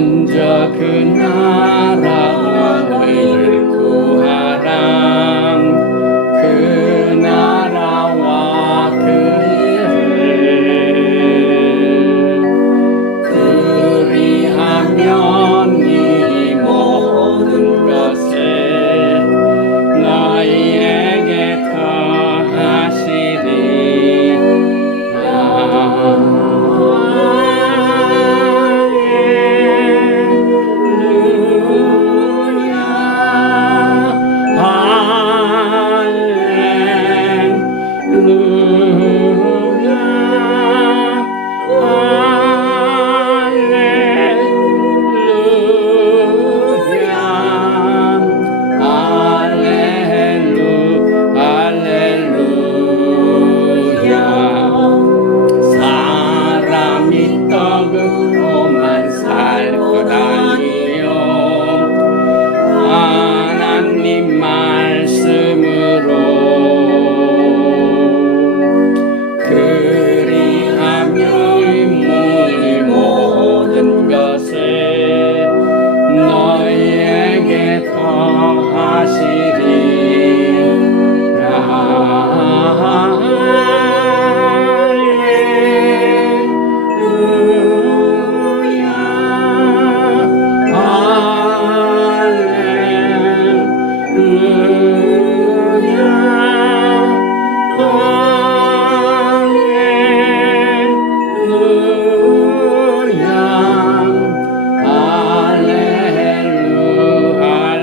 먼저 그 나라와 의를 구하라. 그 나라와 그 일을 그리하면 이 모든 것을 너희에게 사람이 떡으로만 살 것 아니요 하나님 말씀으로 그리하며 이 모든 것을 너희에게 더하시리라.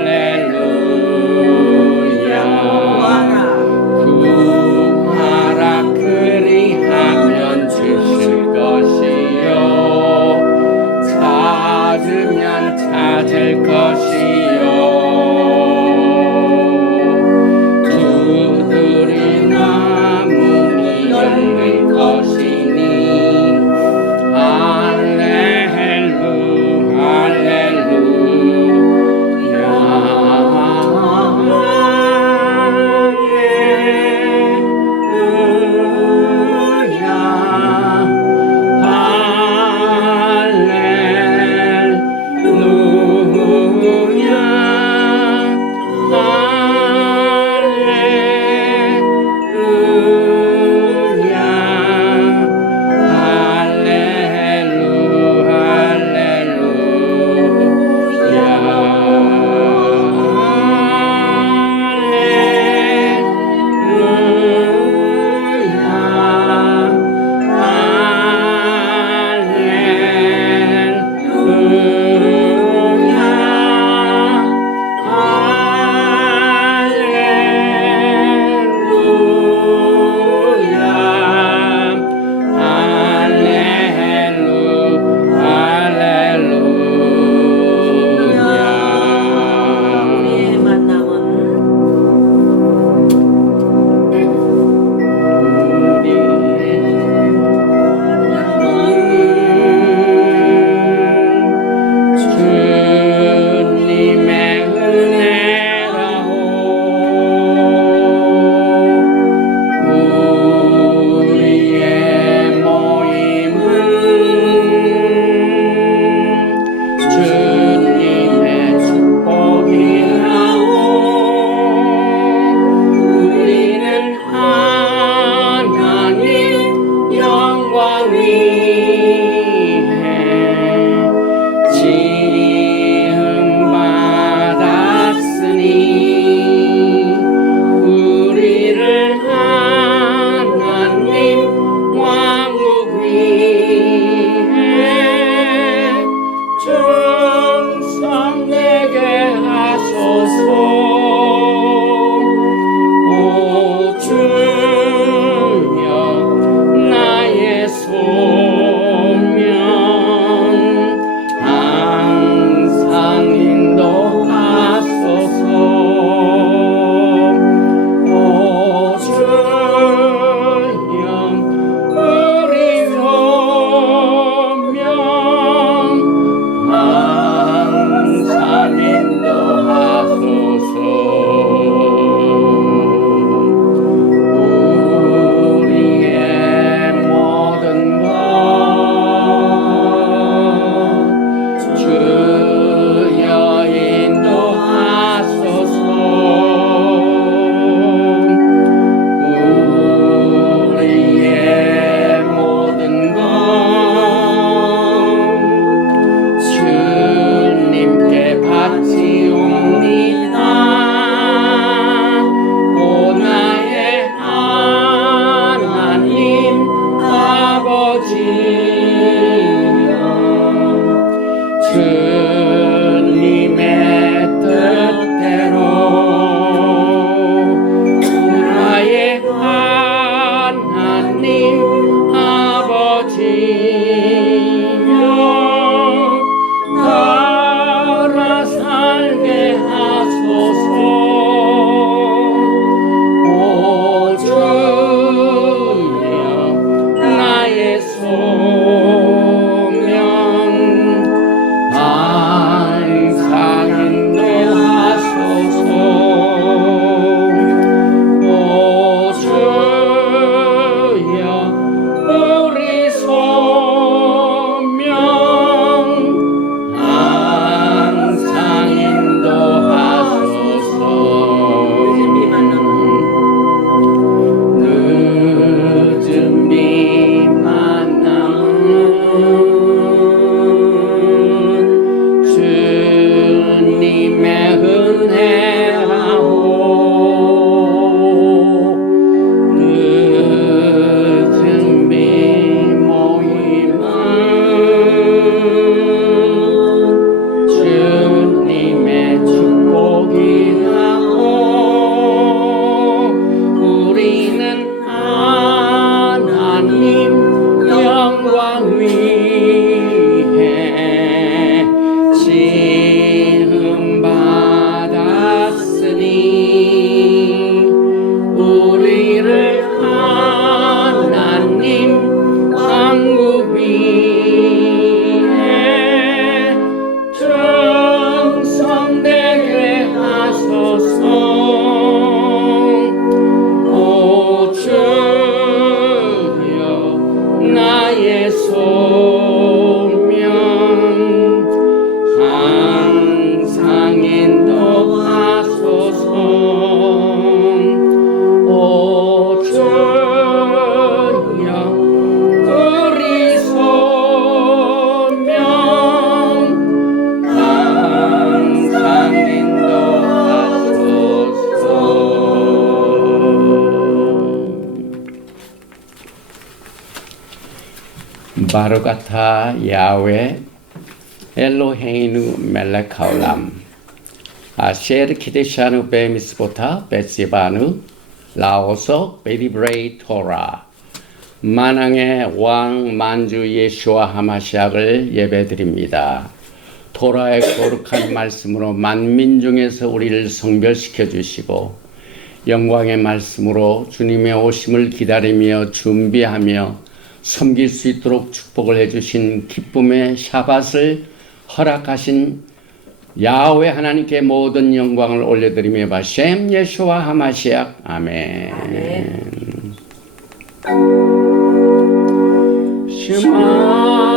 할렐루야. 주님의 뜻대로 나의 하나님 아버지여 따라 살게 하소서. 오 주여 나의 소명 항상 인도하소서. 오 주여 우리 소명 항상 인도하소서. 늦은 비만 남은 주님의 은혜라오. 늦은 비 모임은 주님의 축복이라오. 우리는 하나님 영광 위해 지음 받았으니 우리를 하나님 왕국 위에 충성되게 하소서. 오 주여 나의 소명 항상 인도하소서. 오 주여 우리 소명 항상 인도하소서. 바루가타 야훼 엘로헤이누 멜렉 하올람 아셰르 키데샤누 베미스보타 베시바누 라오소 베리브레이 토라. 만왕의 왕 만주 예수와 하마시약을 예배드립니다. 토라의 거룩한 말씀으로 만민 중에서 우리를 성별시켜 주시고 영광의 말씀으로 주님의 오심을 기다리며 준비하며 섬길 수 있도록 축복을 해주신 기쁨의 샤밧을 허락하신 야훼 하나님께 모든 영광을 올려드리며 바셈 예수와 하마시약 아멘. 슈마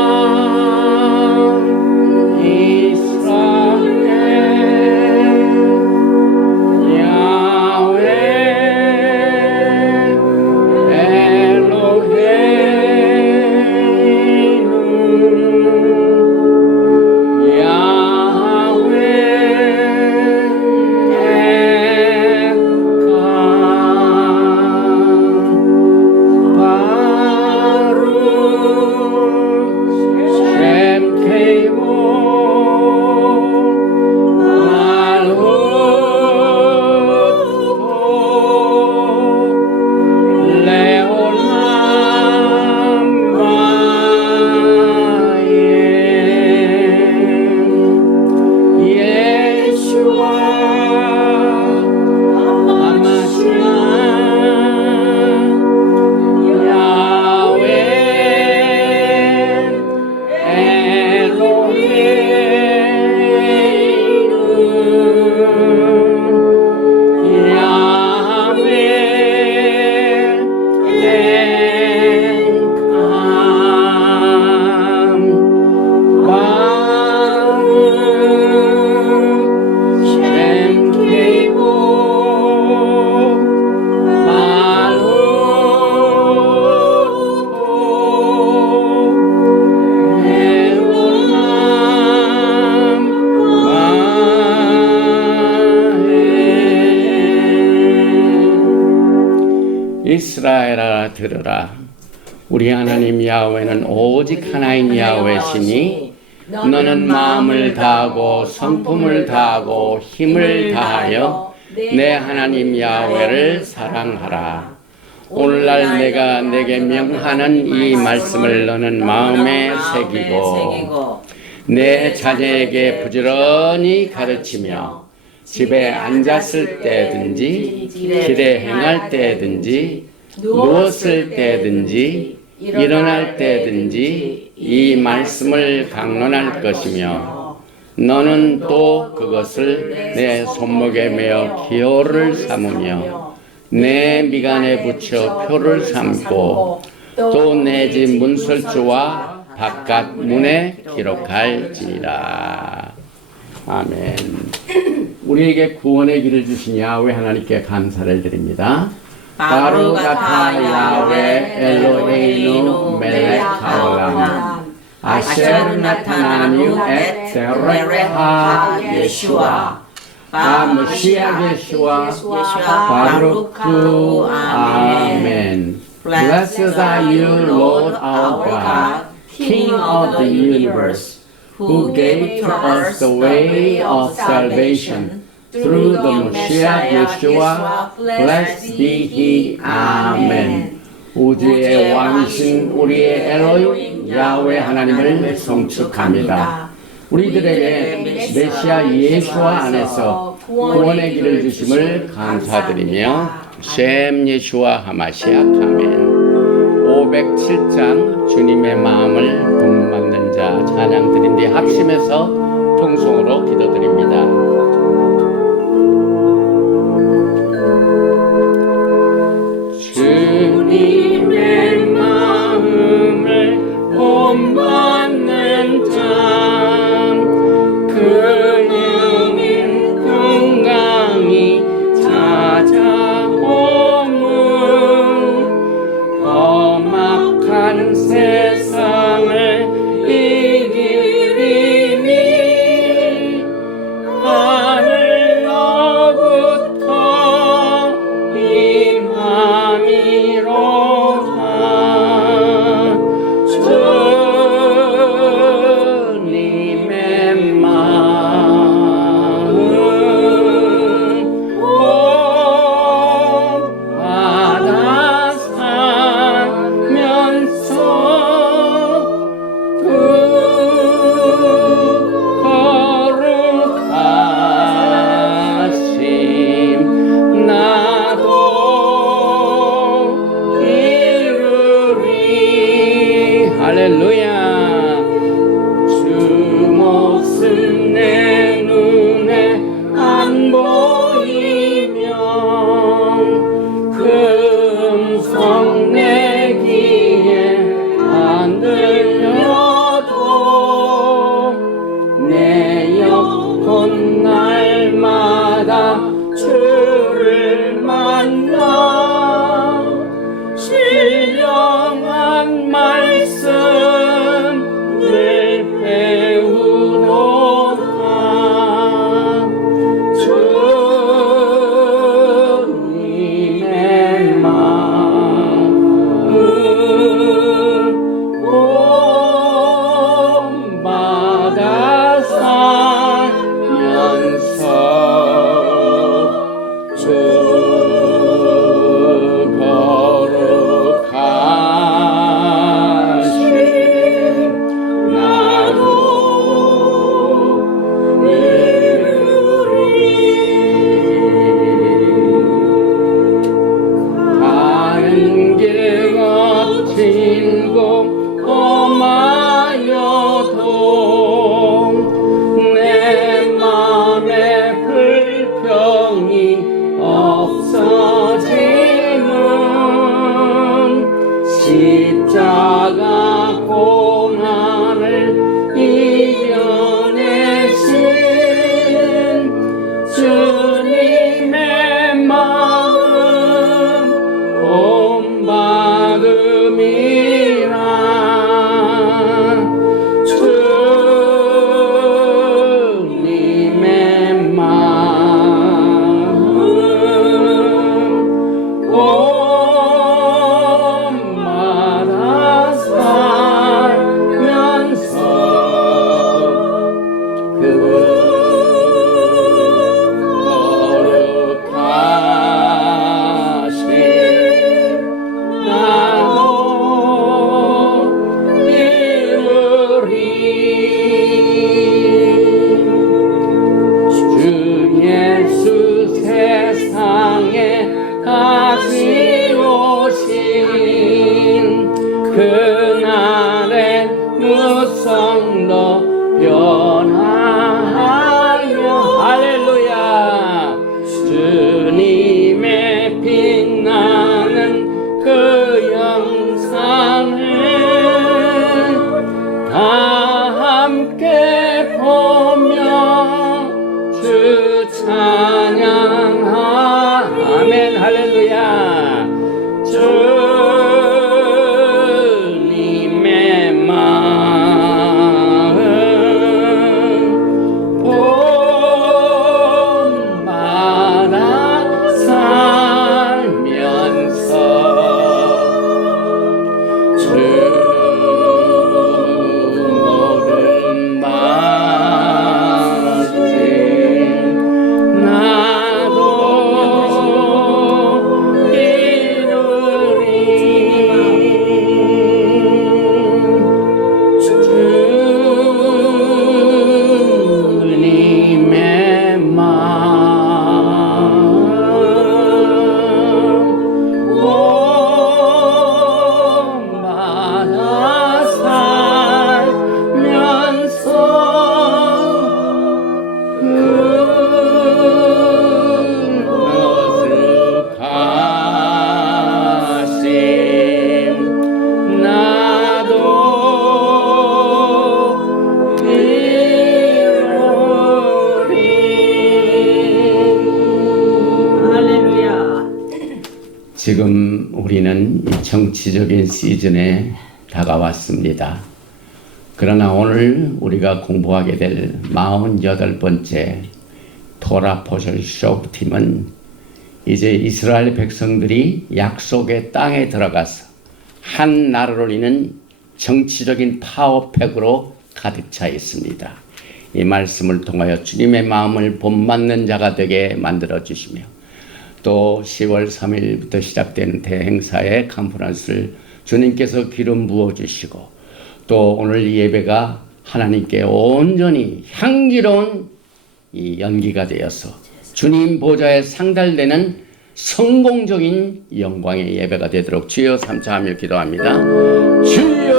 우리 하나님 야훼는 오직 하나인 야훼시니 너는 마음을 다하고 성품을 다하고 힘을 다하여 내 하나님 야훼를 사랑하라. 오늘날 내가 내게 명하는 이 말씀을 너는 마음에 새기고 내 자녀에게 부지런히 가르치며 집에 앉았을 때든지 길에 행할 때든지 누웠을 때든지 일어날 때든지 이 말씀을 강론할 것이며 너는 또 그것을 내 손목에 메어 기호를 삼으며 내 미간에 붙여 표를 삼고 또 내 집 문설주와 바깥 문에 기록할지니라. 아멘. 우리에게 구원의 길을 주신 야훼 하나님께 감사를 드립니다. 바룩 아타 야훼 엘로헤이누 멜렉 하올람 아셰르 나타나뉴 엣 데레하 예슈아 바무시아 예슈아 바루크 아멘. Blessed are you, Lord our God, King of the universe, who gave to us the way of salvation through the Messiah Yeshua. Blessed be He. Amen. 우주의 왕이신 우리의 엘로힘 야훼 하나님을 송축합니다. 우리들에게 메시아 예수와 안에서 구원의 길을 주심을 감사드리며 셈 예수와 하마시아 아멘. 507장 주님의 마음을 본받는 자 찬양 드린 뒤 합심해서 통성으로 기도드립니다. 주님의 마음을 본받는 자 근음인 평강이 찾아오문 험악한 세상을 이기리니 하늘로부터 임함이로다. 주님의 마음 본받아 살면서 그 거룩하심 나도 이루리. 할렐루야. 주 모습 내 눈에 안 보이면 그 음성 내 귀에 안 들려도 내 영혼 날마다 주를 만나 신령한 말씀 늘 배우노라. 주님의 마음은 본받아 살면서 주 거룩하심 나도 이루리. 가는 길 거칠고 험하여도 내 맘에 불평이 없어지는 십자가 고난을 이겨내신 주님의 마음 본받음이라. 날에 무성로 변화하여 할렐루야 주님의 빛나는 그 영상을 다 함께 보며 주 찬양하 아멘 할렐루야 주님의 마음 본받아 살면서 주 모든 맞지 나도 이루리 주님의 마음 본받아 살면서 거룩하심 나도 할렐루야. 지금 우리는 이 정치적인 시즌에 다가왔습니다. 그러나 오늘 우리가 공부하게 될 48번째 토라 포션 쇼프팀은 이제 이스라엘 백성들이 약속의 땅에 들어가서 한 나라로 이는 정치적인 파워팩으로 가득 차 있습니다. 이 말씀을 통하여 주님의 마음을 본받는 자가 되게 만들어 주시며 또 10월 3일부터 시작되는 대행사의 컨퍼런스를 주님께서 기름 부어 주시고 또 오늘 이 예배가 하나님께 온전히 향기로운 이 연기가 되어서 주님 보좌에 상달되는 성공적인 영광의 예배가 되도록 주여 삼차하며 기도합니다. 주여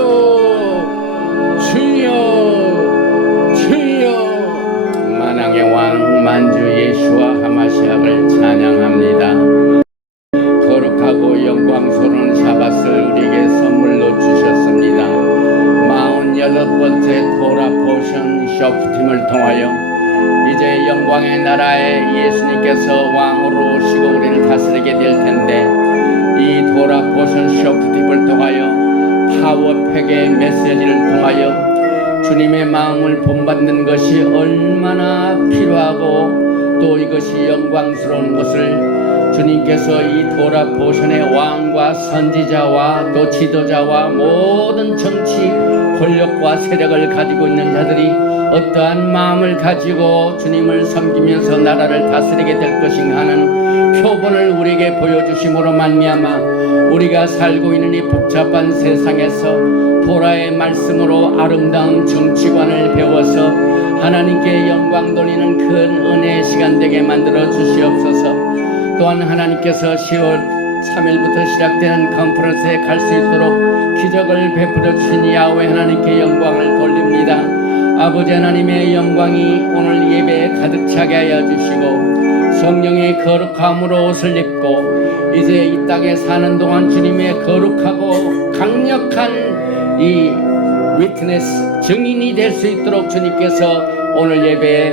주여 주여 만왕의 왕 만주 예수와 하마시아를 찬양합니다. 거룩하고 영광스러운 샤밧을 우리에게 선물로 주셨습니다. 48번째 토라 포션 쇼프팀을 통하여 이제 영광의 나라에 예수님께서 왕으로 오시고 우리를 다스리게 될 텐데 이 토라 포션 쇼프팀을 통하여 파워팩의 메시지를 통하여 주님의 마음을 본받는 것이 얼마나 필요하고 또 이것이 영광스러운 것을 주님께서 이 토라 포션의 왕과 선지자와 또 지도자와 모든 정치 권력과 세력을 가지고 있는 자들이 어떠한 마음을 가지고 주님을 섬기면서 나라를 다스리게 될 것인가 하는 표본을 우리에게 보여주심으로 말미암아 우리가 살고 있는 이 복잡한 세상에서 토라의 말씀으로 아름다운 정치관을 배워서 하나님께 영광 돌리는 큰 은혜의 시간 되게 만들어 주시옵소서. 또한 하나님께서 10월 3일부터 시작되는 컨퍼런스에 갈 수 있도록 기적을 베풀어 주신 야훼 하나님께 영광을 돌립니다. 아버지 하나님의 영광이 오늘 예배에 가득 차게 하여 주시고 성령의 거룩함으로 옷을 입고 이제 이 땅에 사는 동안 주님의 거룩하고 강력한 이 위트네스 증인이 될 수 있도록 주님께서 오늘 예배에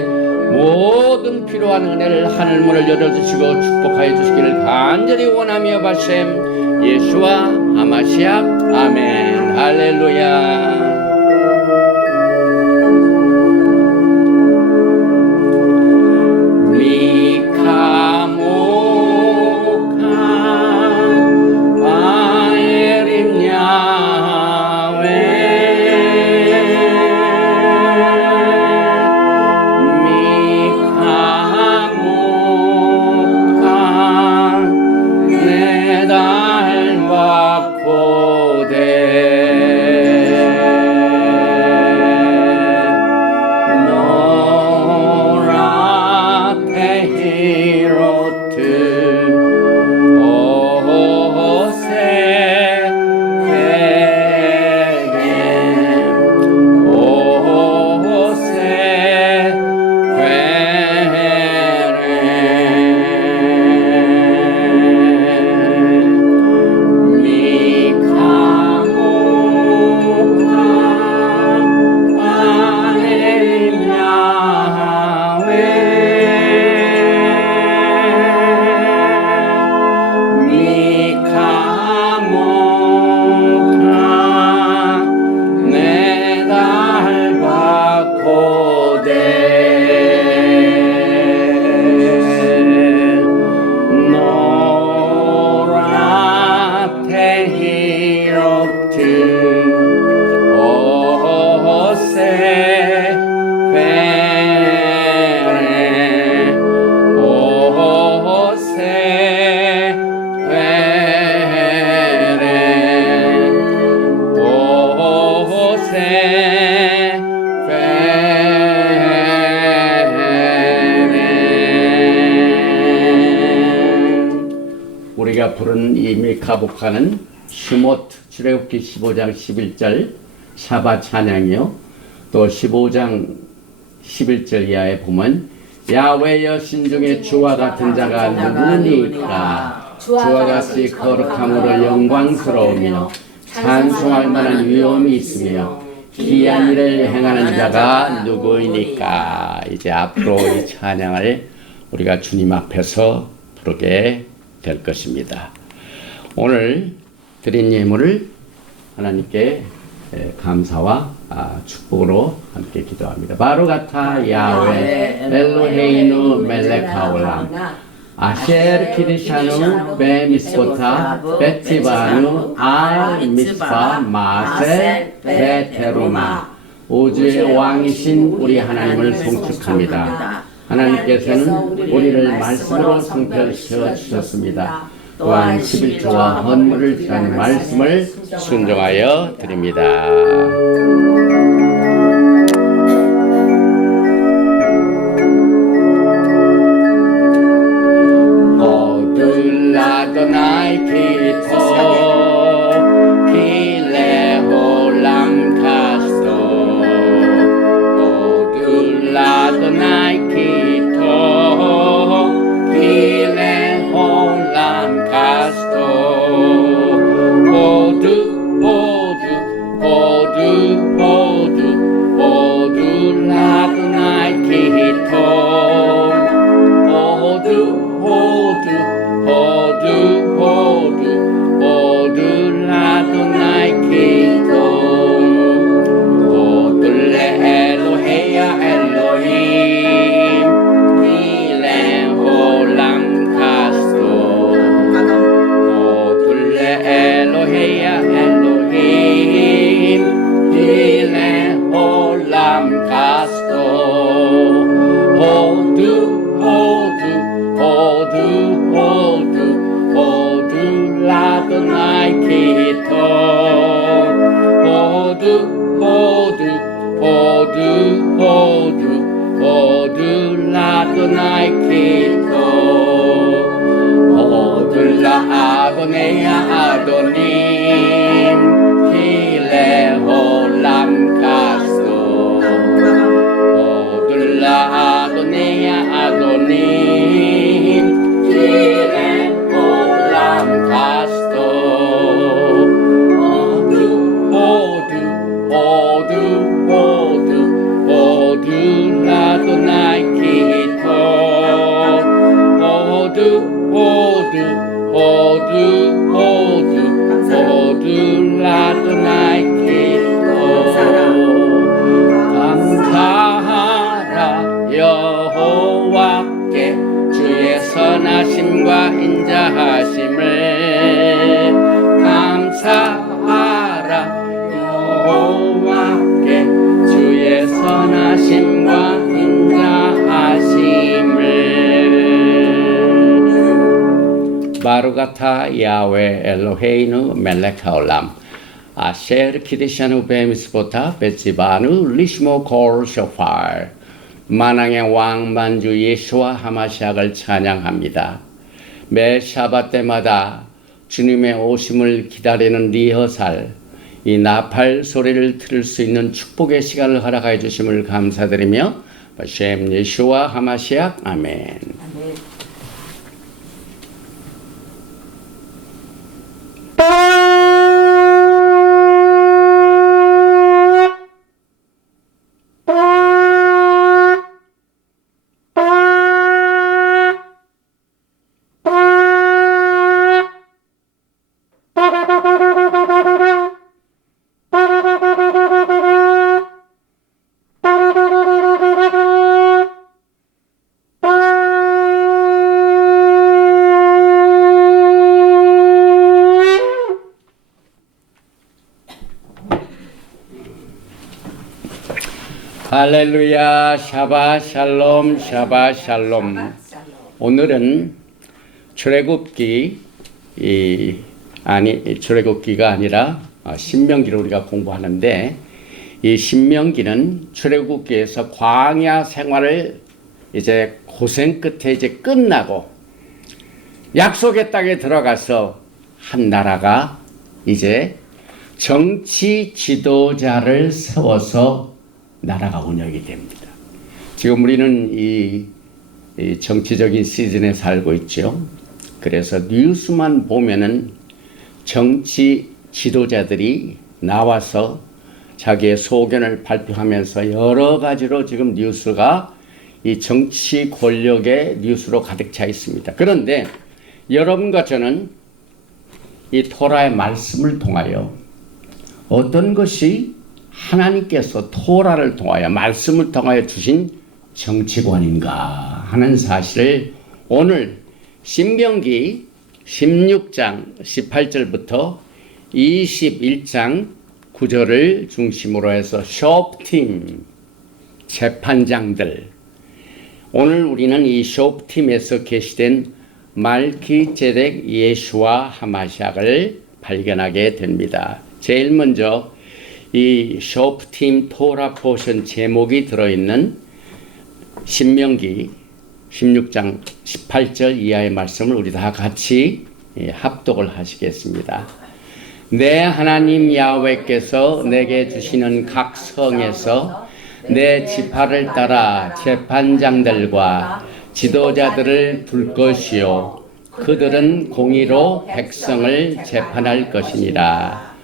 모든 필요한 은혜를 하늘문을 열어주시고 축복하여 주시기를 간절히 원하며 바셈 예수와 하마시아 아멘 할렐루야. 날 받고 돼 우리가 부른 이 미카복화는 슈모트 출애굽기 15장 11절 샤바 찬양이요. 또 15장 11절 이하에 보면 야훼여 신중에 주와 같은 자가 누구니까 주와 같이 거룩함으로 영광스러우며 찬송할 만한 위엄이 있으며 기이한 일을 행하는 자가 누구이니까. 이제 앞으로 이 찬양을 우리가 주님 앞에서 부르게 될 것입니다. 오늘 드린 예물을 하나님께 감사와 축복으로 함께 기도합니다. 바로가타 야훼 엘로헤이누 멜렉 하올람 아셰르 키드샤누 베미스보타 베티바누 알 미스파 마세 베테로마. 우주의 왕이신 우리 하나님을 송축합니다. 하나님께서는 우리를 말씀으로 성결시켜 주셨습니다. 또한 11조와 헌물을 드린 말씀을 순종하여 드립니다. 바루가타 야훼 엘로헤이누 멜렉 하올람 아셰르 키드샤누 베미스보타 베치바누 리시모 콜 쇼팔. 만왕의 왕 만주 예수와 하마시약을 찬양합니다. 매 샤바 때마다 주님의 오심을 기다리는 리허설, 이 나팔 소리를 들을 수 있는 축복의 시간을 허락해 주심을 감사드리며 바셈 예수와 하마시약 아멘. 할렐루야. 샤바 샬롬, 샤바 샬롬. 오늘은 출애굽기 출애굽기가 아니라 신명기를 우리가 공부하는데 이 신명기는 출애굽기에서 광야 생활을 이제 고생 끝에 이제 끝나고 약속의 땅에 들어가서 한 나라가 이제 정치 지도자를 세워서 나라가 운영이 됩니다. 지금 우리는 이 정치적인 시즌에 살고 있죠. 그래서 뉴스만 보면은 정치 지도자들이 나와서 자기의 소견을 발표하면서 여러 가지로 지금 뉴스가 이 정치 권력의 뉴스로 가득 차 있습니다. 그런데 여러분과 저는 이 토라의 말씀을 통하여 어떤 것이 하나님께서 토라를 통하여 말씀을 통하여 주신 정치관인가 하는 사실을 오늘 신명기 16장 18절부터 21장 9절을 중심으로 해서 쇼프팀 재판장들, 오늘 우리는 이 쇼프팀에서 계시된 말키제덱 예수와 하마샥을 발견하게 됩니다. 제일 먼저 이 쇼프팀 토라 포션 제목이 들어있는 신명기 16장 18절 이하의 말씀을 우리 다 같이 합독을 하시겠습니다. 내 하나님 야훼께서 내게 주시는 각 성에서 내 지파를 따라 재판장들과 지도자들을 둘 것이요 그들은 공의로 백성을 재판할 것이니라.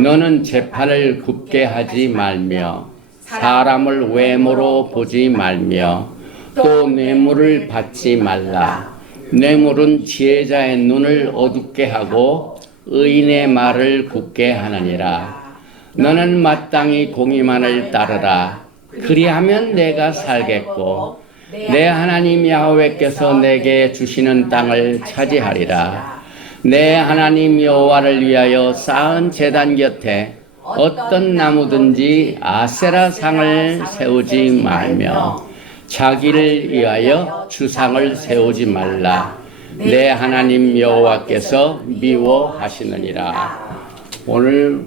너는 재판을 굽게 하지 말며 사람을 외모로 보지 말며 또 뇌물을 받지 말라. 뇌물은 지혜자의 눈을 어둡게 하고 의인의 말을 굳게 하느니라. 너는 마땅히 공의만을 따르라. 그리하면 내가 살겠고 내 하나님 야훼께서 내게 주시는 땅을 차지하리라. 내 하나님 여호와를 위하여 쌓은 제단 곁에 어떤 나무든지 아세라 상을 세우지 말며 자기를 위하여 주상을 세우지 말라. 내 하나님 여호와께서 미워하시느니라. 오늘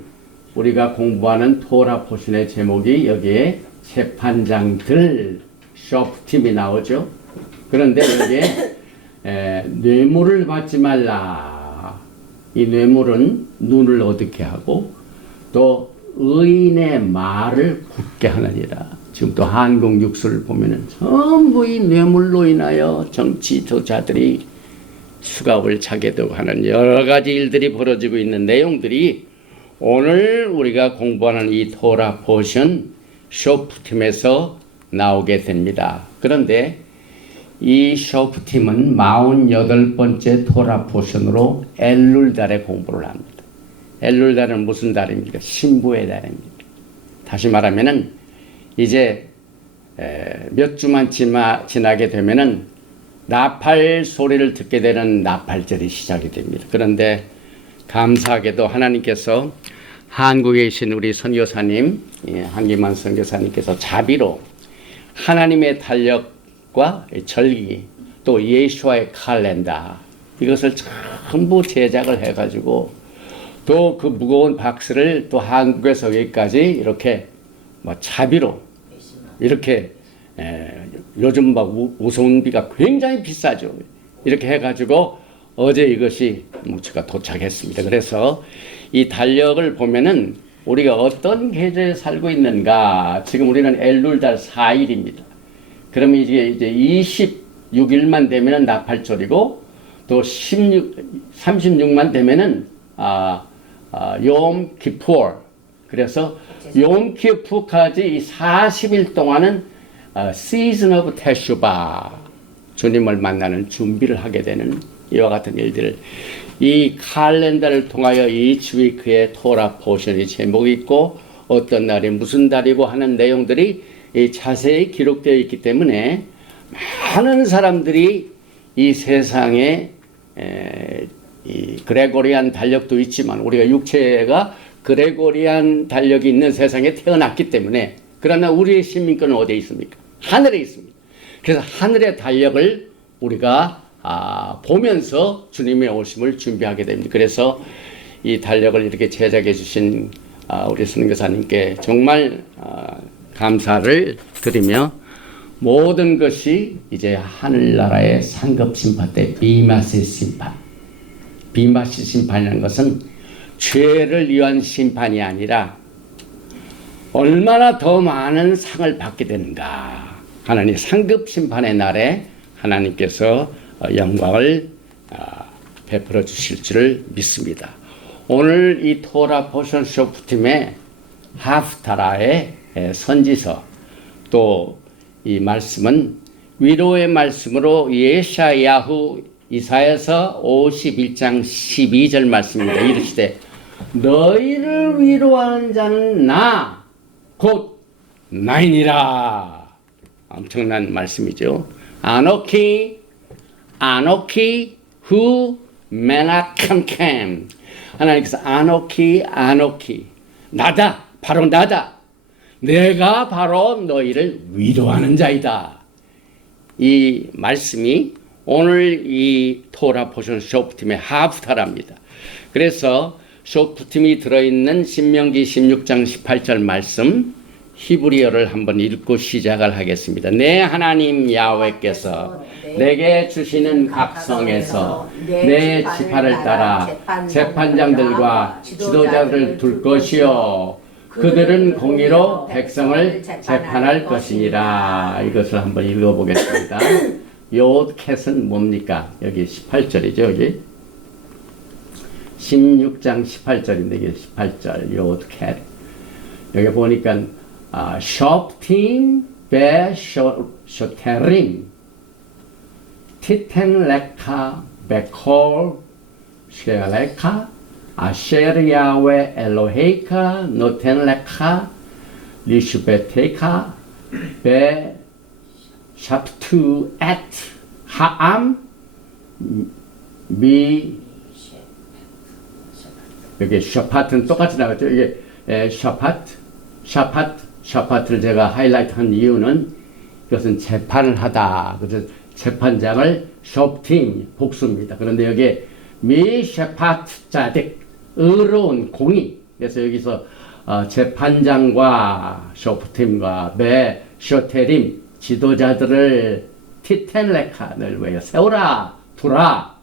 우리가 공부하는 토라 포션의 제목이 여기에 재판장들 쇼프팀이 나오죠. 그런데 여기에 뇌물을 받지 말라. 이 뇌물은 눈을 어둡게 하고 또 의인의 말을 굳게 하느니라. 지금 또 한국 뉴스를 보면은 전부 이 뇌물로 인하여 정치도자들이 수갑을 차게 되고 하는 여러 가지 일들이 벌어지고 있는 내용들이 오늘 우리가 공부하는 이 토라 포션 쇼프팀에서 나오게 됩니다. 그런데 이 쇼프팀은 48번째 토라 포션으로 엘룰달에 공부를 합니다. 엘룰달은 무슨 달입니까? 신부의 달입니다. 다시 말하면은 이제 몇 주만 지나게 되면은 나팔 소리를 듣게 되는 나팔절이 시작이 됩니다. 그런데 감사하게도 하나님께서 한국에 계신 우리 선교사님, 한기만 선교사님께서 자비로 하나님의 달력과 절기 또 예수와의 칼렌더 이것을 전부 제작을 해가지고 또 그 무거운 박스를 또 한국에서 여기까지 이렇게 자비로 이렇게 요즘 막 우선비가 굉장히 비싸죠. 이렇게 해가지고 어제 이것이 무치가 도착했습니다. 그래서 이 달력을 보면은 우리가 어떤 계절에 살고 있는가. 지금 우리는 엘룰달 4일입니다. 그러면 이제 26일만 되면은 나팔절이고 또 36만 되면은 욤 키푸르. 그래서 욤 키푸르까지 이 40일 동안은 시즌 오브 테슈바 주님을 만나는 준비를 하게 되는 이와 같은 일들을 이 칼렌더를 통하여 each week의 토라 포션이 제목이 있고 어떤 날이 무슨 달이고 하는 내용들이 자세히 기록되어 있기 때문에 많은 사람들이 이 세상에 이 그레고리안 달력도 있지만 우리가 육체가 그레고리안 달력이 있는 세상에 태어났기 때문에 그러나 우리의 시민권은 어디에 있습니까? 하늘에 있습니다. 그래서 하늘의 달력을 우리가 보면서 주님의 오심을 준비하게 됩니다. 그래서 이 달력을 이렇게 제작해 주신 우리 선교사님께 정말 감사를 드리며 모든 것이 이제 하늘나라의 상급 심판 때 비마시 심판. 비마시 심판이라는 것은 죄를 위한 심판이 아니라 얼마나 더 많은 상을 받게 되는가. 하나님 상급 심판의 날에 하나님께서 영광을 베풀어 주실 줄을 믿습니다. 오늘 이 토라 포션 쇼프팀의 하프타라의 선지서 또 이 말씀은 위로의 말씀으로 예샤야후 이사야서 51장 12절 말씀입니다. 이르시되 너희를 위로하는 자는 나 곧 나이니라. 엄청난 말씀이죠. 아노키 후 메나캄캠. 하나님께서 아노키 나다, 바로 나다. 내가 바로 너희를 위로하는 자이다. 이 말씀이 오늘 이 토라 포션 쇼프팀의 하프타랍니다. 그래서 쇼프팀이 들어있는 신명기 16장 18절 말씀 히브리어를 한번 읽고 시작을 하겠습니다. 내 하나님 야훼께서 내게 주시는 각성에서 내 지파를 따라 재판장들과 지도자들을 둘 것이요 그들은 공의로 백성을 재판할 것이니라. 이것을 한번 읽어보겠습니다. 요켓은 뭡니까? 여기 18절이죠. 여기 16장 18절인데 이게 18절 요켓. 여기 보니까 쇼프팅 베 쇼테림 티텐 레카 베콜 쉐레카 아셰르 야훼 엘로헤이카 노텐 레카 리슈베테카 베 샤프투 앳 하암 미 여기 샤파트는 똑같이 나왔죠. 이게 샤파트를 제가 하이라이트한 이유는 이것은 재판을 하다. 그래서 재판장을 쇼프팅 복수입니다. 그런데 여기 미 샤파트 자딕 의로운 공의. 그래서 여기서 재판장과 쇼프팀과 배 쇼테림 지도자들을 티텐레카를 왜 세우라 두라.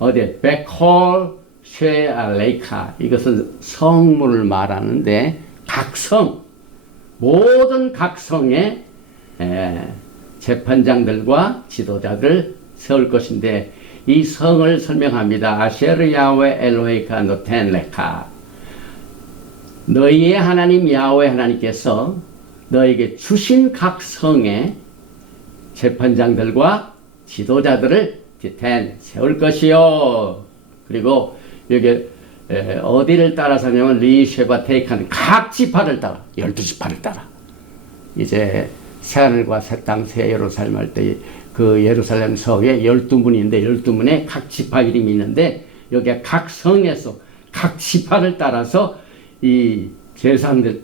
어디 베콜 쉐알레이카. 이것은 성문을 말하는데 각성 모든 각성의 재판장들과 지도자들을 세울 것인데 이 성을 설명합니다. 아셰르 야훼 엘로헤이카 노텐 레카. 너희의 하나님 야훼 하나님께서 너에게 주신 각 성의 재판장들과 지도자들을 디텐 세울 것이요. 그리고 여기 어디를 따라서 하냐면 리쉐바테이카는 각 지파를 따라 12지파를 따라 이제 새하늘과 새 땅 새 예루살렘 할 때 그 예루살렘 성에 12문인데 12문에 각 지파 이름이 있는데 여기에 각 성에서 각 지파를 따라서 이 재상들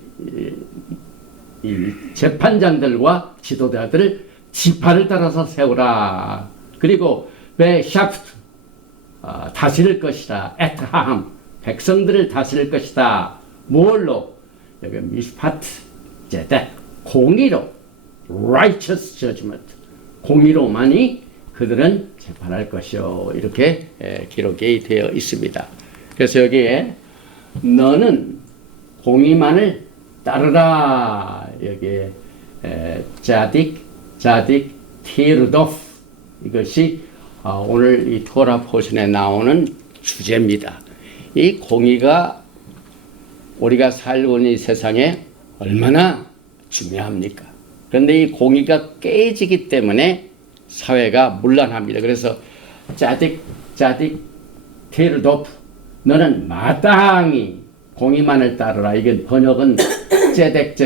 이 재판장들과 지도자들을 지파를 따라서 세우라. 그리고 베샤프트 다스릴 것이다. 에트하함 백성들을 다스릴 것이다. 뭘로? 여기 미스파트 제데 공의로 righteous judgment 공의로만이 그들은 재판할 것이요. 이렇게 기록이 되어 있습니다. 그래서 여기에 너는 공의만을 따르라. 여기에 자딕 티르도프 이것이 오늘 이 토라 포션에 나오는 주제입니다. 이 공의가 우리가 살고 있는 이 세상에 얼마나 중요합니까? 그런데 이 공의가 깨지기 때문에 사회가 문란합니다. 그래서 자딕 티르도프 너는 마땅히 공의만을 따르라. 이게 번역은 제덱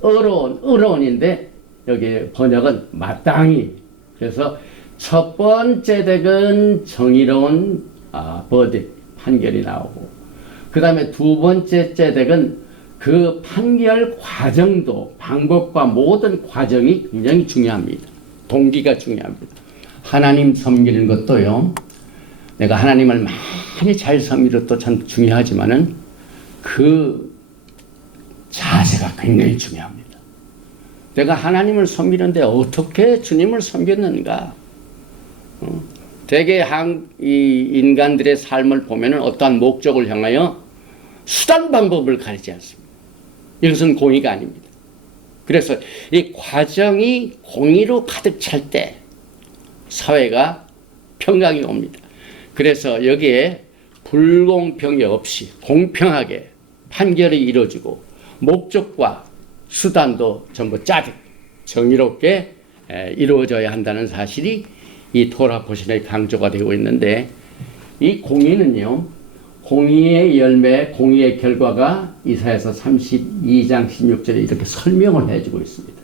의로운인데 여기 번역은 마땅히. 그래서 첫 번째 덱은 정의로운 버딕 판결이 나오고 그 다음에 두 번째 덱은 그 판결 과정도 방법과 모든 과정이 굉장히 중요합니다. 동기가 중요합니다. 하나님 섬기는 것도요. 내가 하나님을 많이 잘 섬기는 것도 참 중요하지만은 그 자세가 굉장히 중요합니다. 내가 하나님을 섬기는데 어떻게 주님을 섬겼는가? 대개 이 인간들의 삶을 보면 어떠한 목적을 향하여 수단 방법을 가리지 않습니다. 이것은 공의가 아닙니다. 그래서 이 과정이 공의로 가득 찰 때 사회가 평강이 옵니다. 그래서 여기에 불공평이 없이 공평하게 판결이 이루어지고 목적과 수단도 전부 짜릿 정의롭게 이루어져야 한다는 사실이 이 토라 포션의 강조가 되고 있는데, 이 공의는요, 공의의 열매, 공의의 결과가 이사야서 32장 16절에 이렇게 설명을 해주고 있습니다.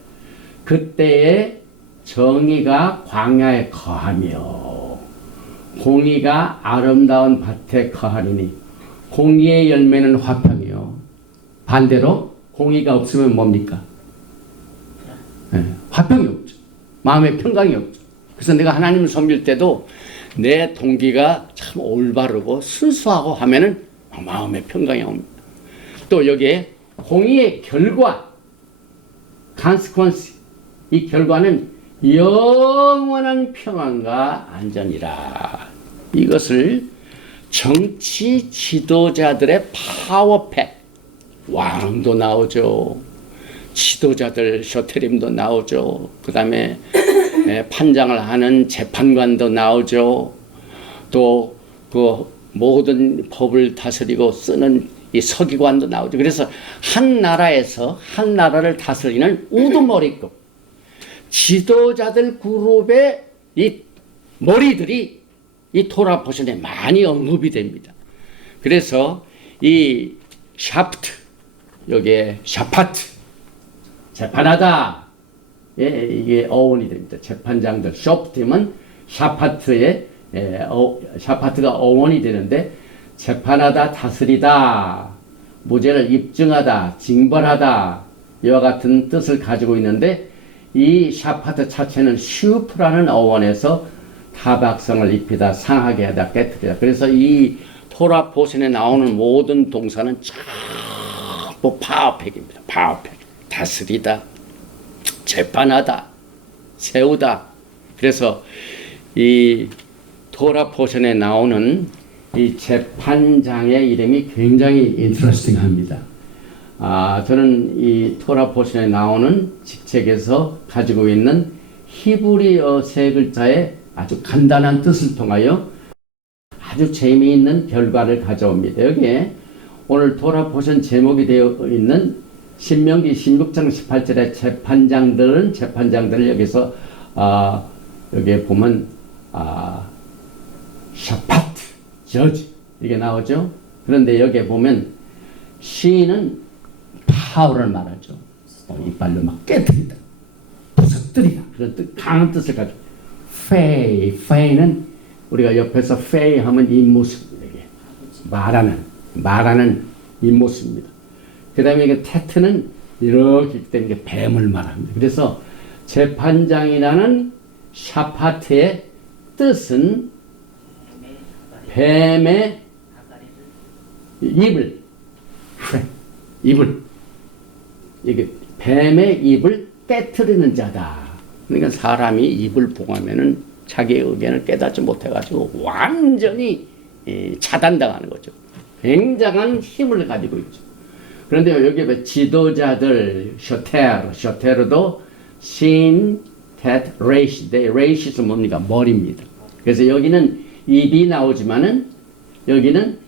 그때의 정의가 광야에 거하며 공의가 아름다운 밭에 거하리니 공의의 열매는 화평이요. 반대로 공의가 없으면 뭡니까? 화평이 없죠. 마음의 평강이 없죠. 그래서 내가 하나님을 섬길 때도 내 동기가 참 올바르고 순수하고 하면은 마음의 평강이 옵니다. 또 여기에 공의의 결과, consequence, 이 결과는 영원한 평안과 안전이라. 이것을 정치 지도자들의 파워팩, 왕도 나오죠. 지도자들 쇼테림도 나오죠. 그 다음에 판장을 하는 재판관도 나오죠. 또 그 모든 법을 다스리고 쓰는 이 서기관도 나오죠. 그래서 한 나라에서 한 나라를 다스리는 우두머리급 지도자들 그룹의 이 머리들이 이 토라 포션에 많이 언급이 됩니다. 그래서 이 샤프트, 여기에 샤파트, 재판하다, 이게 어원이 됩니다. 재판장들, 쇼프팀은 샤파트가 어원이 되는데, 재판하다, 다스리다, 무죄를 입증하다, 징벌하다, 이와 같은 뜻을 가지고 있는데, 이 샤파트 자체는 슈프라는 어원에서 타박성을 입히다, 상하게 하다, 깨뜨리다. 그래서 이 토라 포션에 나오는 모든 동사는 전부 파워팩입니다. 파워팩. 다스리다, 재판하다, 세우다. 그래서 이 토라 포션에 나오는 이 재판장의 이름이 굉장히 인트러스팅합니다. 저는 이 토라 포션에 나오는 직책에서 가지고 있는 히브리어 세 글자의 아주 간단한 뜻을 통하여 아주 재미있는 결과를 가져옵니다. 여기에 오늘 토라 포션 제목이 되어 있는 신명기 16장 18절의 재판장들을 여기서 여기에 보면 샤파트, 저지 이게 나오죠. 그런데 여기에 보면 시인은 파워를 말하죠. 이빨로 막 깨뜨린다, 부서뜨리다, 그런 강한 뜻을 가지고 페이는 우리가 옆에서 페이 하면 이 모습이에요. 말하는 이 모습입니다. 그 다음에 이게 테트는 이렇게 된 게 뱀을 말합니다. 그래서 재판장이라는 샤파트의 뜻은 뱀의 입을, 이게 뱀의 입을 깨트리는 자다. 그러니까 사람이 입을 봉하면은 자기의 의견을 깨닫지 못해가지고 완전히 차단당하는 거죠. 굉장한 힘을 가지고 있죠. 그런데 여기 지도자들, 쇼테르도 신, 텟, 레이시, 레이시는 뭡니까? 머리입니다. 그래서 여기는 입이 나오지만은 여기는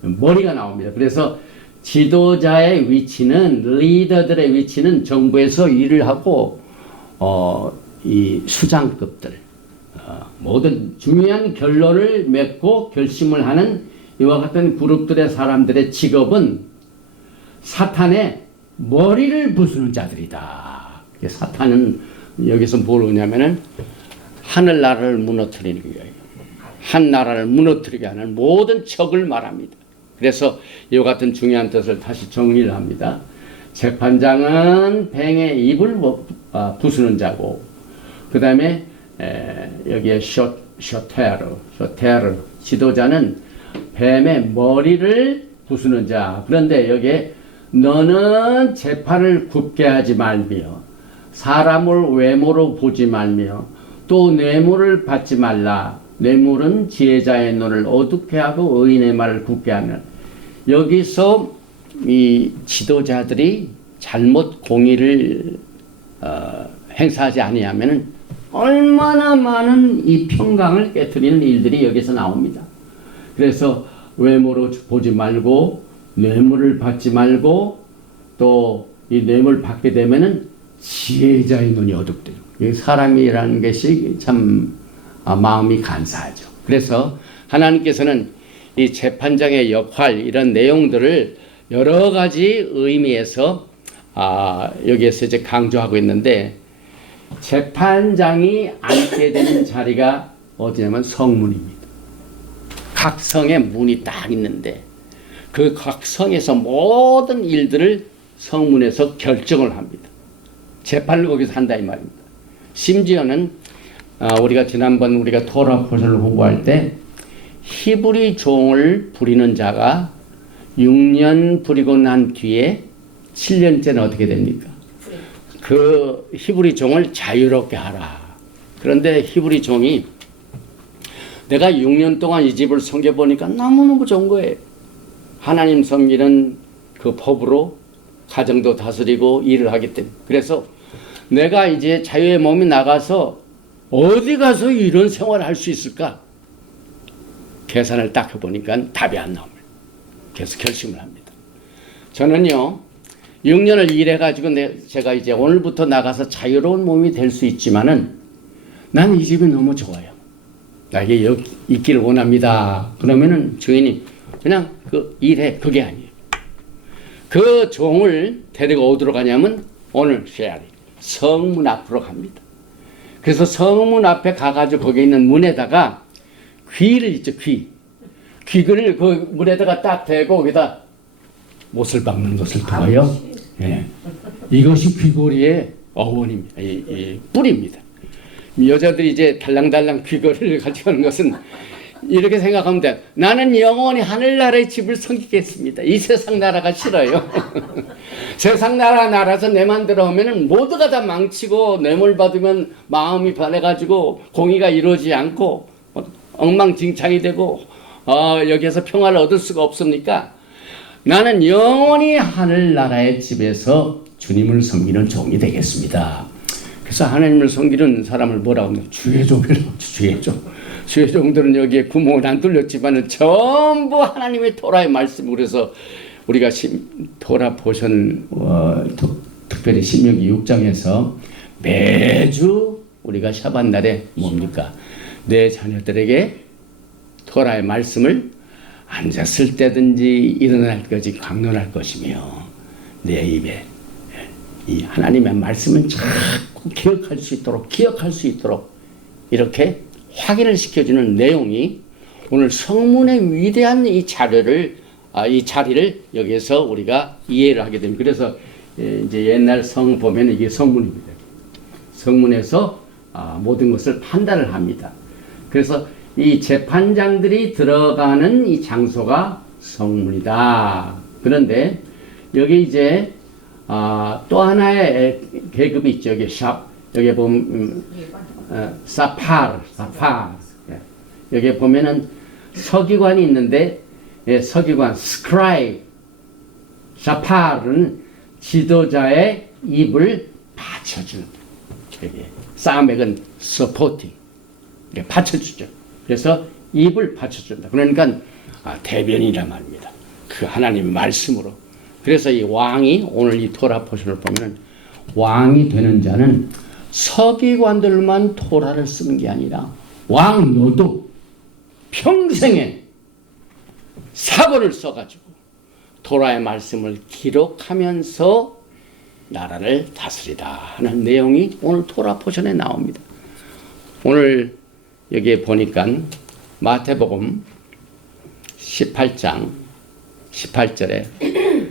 머리가 나옵니다. 그래서 지도자의 위치는, 리더들의 위치는 정부에서 일을 하고 이 수장급들, 모든 중요한 결론을 맺고 결심을 하는 이와 같은 그룹들의 사람들의 직업은 사탄의 머리를 부수는 자들이다. 사탄은 여기서 뭘 하냐면은 하늘나라를 무너뜨리는 거예요. 한 나라를 무너뜨리게 하는 모든 적을 말합니다. 그래서 이와 같은 중요한 뜻을 다시 정리를 합니다. 재판장은 뱀의 입을 부수는 자고, 그 다음에 여기에 쇼테르 지도자는 뱀의 머리를 부수는 자. 그런데 여기에 너는 재판을 굽게 하지 말며 사람을 외모로 보지 말며 또 뇌물을 받지 말라. 뇌물은 지혜자의 눈을 어둡게 하고 의인의 말을 굳게 하면. 여기서 이 지도자들이 잘못 공의를 행사하지 아니하면 얼마나 많은 이 평강을 깨트리는 일들이 여기서 나옵니다. 그래서 외모로 보지 말고 뇌물을 받지 말고 또 이 뇌물 받게 되면은 지혜자의 눈이 어둡대요. 사람이라는 것이 참 마음이 간사하죠. 그래서 하나님께서는 이 재판장의 역할 이런 내용들을 여러 가지 의미에서 여기에서 이제 강조하고 있는데 재판장이 앉게 되는 자리가 어디냐면 성문입니다. 각 성에 문이 딱 있는데 그 각 성에서 모든 일들을 성문에서 결정을 합니다. 재판을 거기서 한다 이 말입니다. 심지어는 우리가 지난번 우리가 토라 포션을 공부할 때 히브리 종을 부리는 자가 6년 부리고 난 뒤에 7년째는 어떻게 됩니까? 그 히브리 종을 자유롭게 하라. 그런데 히브리 종이 내가 6년 동안 이 집을 섬겨보니까 너무너무 좋은 거예요. 하나님 섬기는 그 법으로 가정도 다스리고 일을 하기 때문에. 그래서 내가 이제 자유의 몸이 나가서 어디 가서 이런 생활을 할 수 있을까? 계산을 딱 해보니까 답이 안 나옵니다. 그래서 결심을 합니다. 저는요, 6년을 일해가지고 제가 이제 오늘부터 나가서 자유로운 몸이 될 수 있지만은 나는 이 집이 너무 좋아요. 나에게 여기 있기를 원합니다. 그러면은 주인이 그냥 그 일해. 그게 아니에요. 그 종을 데리고 어디로 가냐면 오늘 쉐아리 성문 앞으로 갑니다. 그래서 성문 앞에 가가지고 거기 있는 문에다가 귀를 있죠. 귀를 그 문에다가 딱 대고 거기다 못을 박는 것을 통하여 이것이 귀걸이의 어원입니다. 이 뿌리입니다. 여자들이 이제 달랑달랑 귀걸이를 가져가는 것은 이렇게 생각하면 돼. 나는 영원히 하늘나라의 집을 섬기겠습니다. 이 세상 나라가 싫어요. 세상 나라서 내 맘대로 하면은 모두가 다 망치고 뇌물 받으면 마음이 변해가지고 공의가 이루어지지 않고 엉망진창이 되고 여기에서 평화를 얻을 수가 없으니까 나는 영원히 하늘나라의 집에서 주님을 섬기는 종이 되겠습니다. 그래서 하나님을 섬기는 사람을 뭐라고 하면 주의 종이라고 하죠. 주의 종. 주의 종들은 여기에 구멍을 안 뚫렸지만은 전부 하나님의 토라의 말씀. 그래서 우리가 토라 포션 특별히 신명기 6장에서 매주 우리가 샤밧 날에 뭡니까? 내 자녀들에게 토라의 말씀을 앉았을 때든지 일어날 때까지 강론할 것이며 내 입에 이 하나님의 말씀을 자꾸 기억할 수 있도록 이렇게 확인을 시켜주는 내용이 오늘 성문의 위대한 이 자리를 여기서 우리가 이해를 하게 됩니다. 그래서 이제 옛날 성 보면 이게 성문입니다. 성문에서 모든 것을 판단을 합니다. 그래서 이 재판장들이 들어가는 이 장소가 성문이다. 그런데 여기 이제 또 하나의 계급이 있죠. 여기 보면 사파르. 여기 보면은 서기관이 있는데 서기관 스크라이브. 사파르는 지도자의 입을 받쳐주는. 사맥은 서포팅. 받쳐주죠. 그래서 입을 받쳐준다. 그러니까 대변이란 말입니다. 그 하나님 말씀으로. 그래서 이 왕이 오늘 이 토라 포션을 보면 왕이 되는 자는 서기관들만 토라를 쓰는 게 아니라 왕 너도 평생에 사본을 써가지고 토라의 말씀을 기록하면서 나라를 다스리다 하는 내용이 오늘 토라 포션에 나옵니다. 오늘 여기에 보니까 마태복음 18장 18절에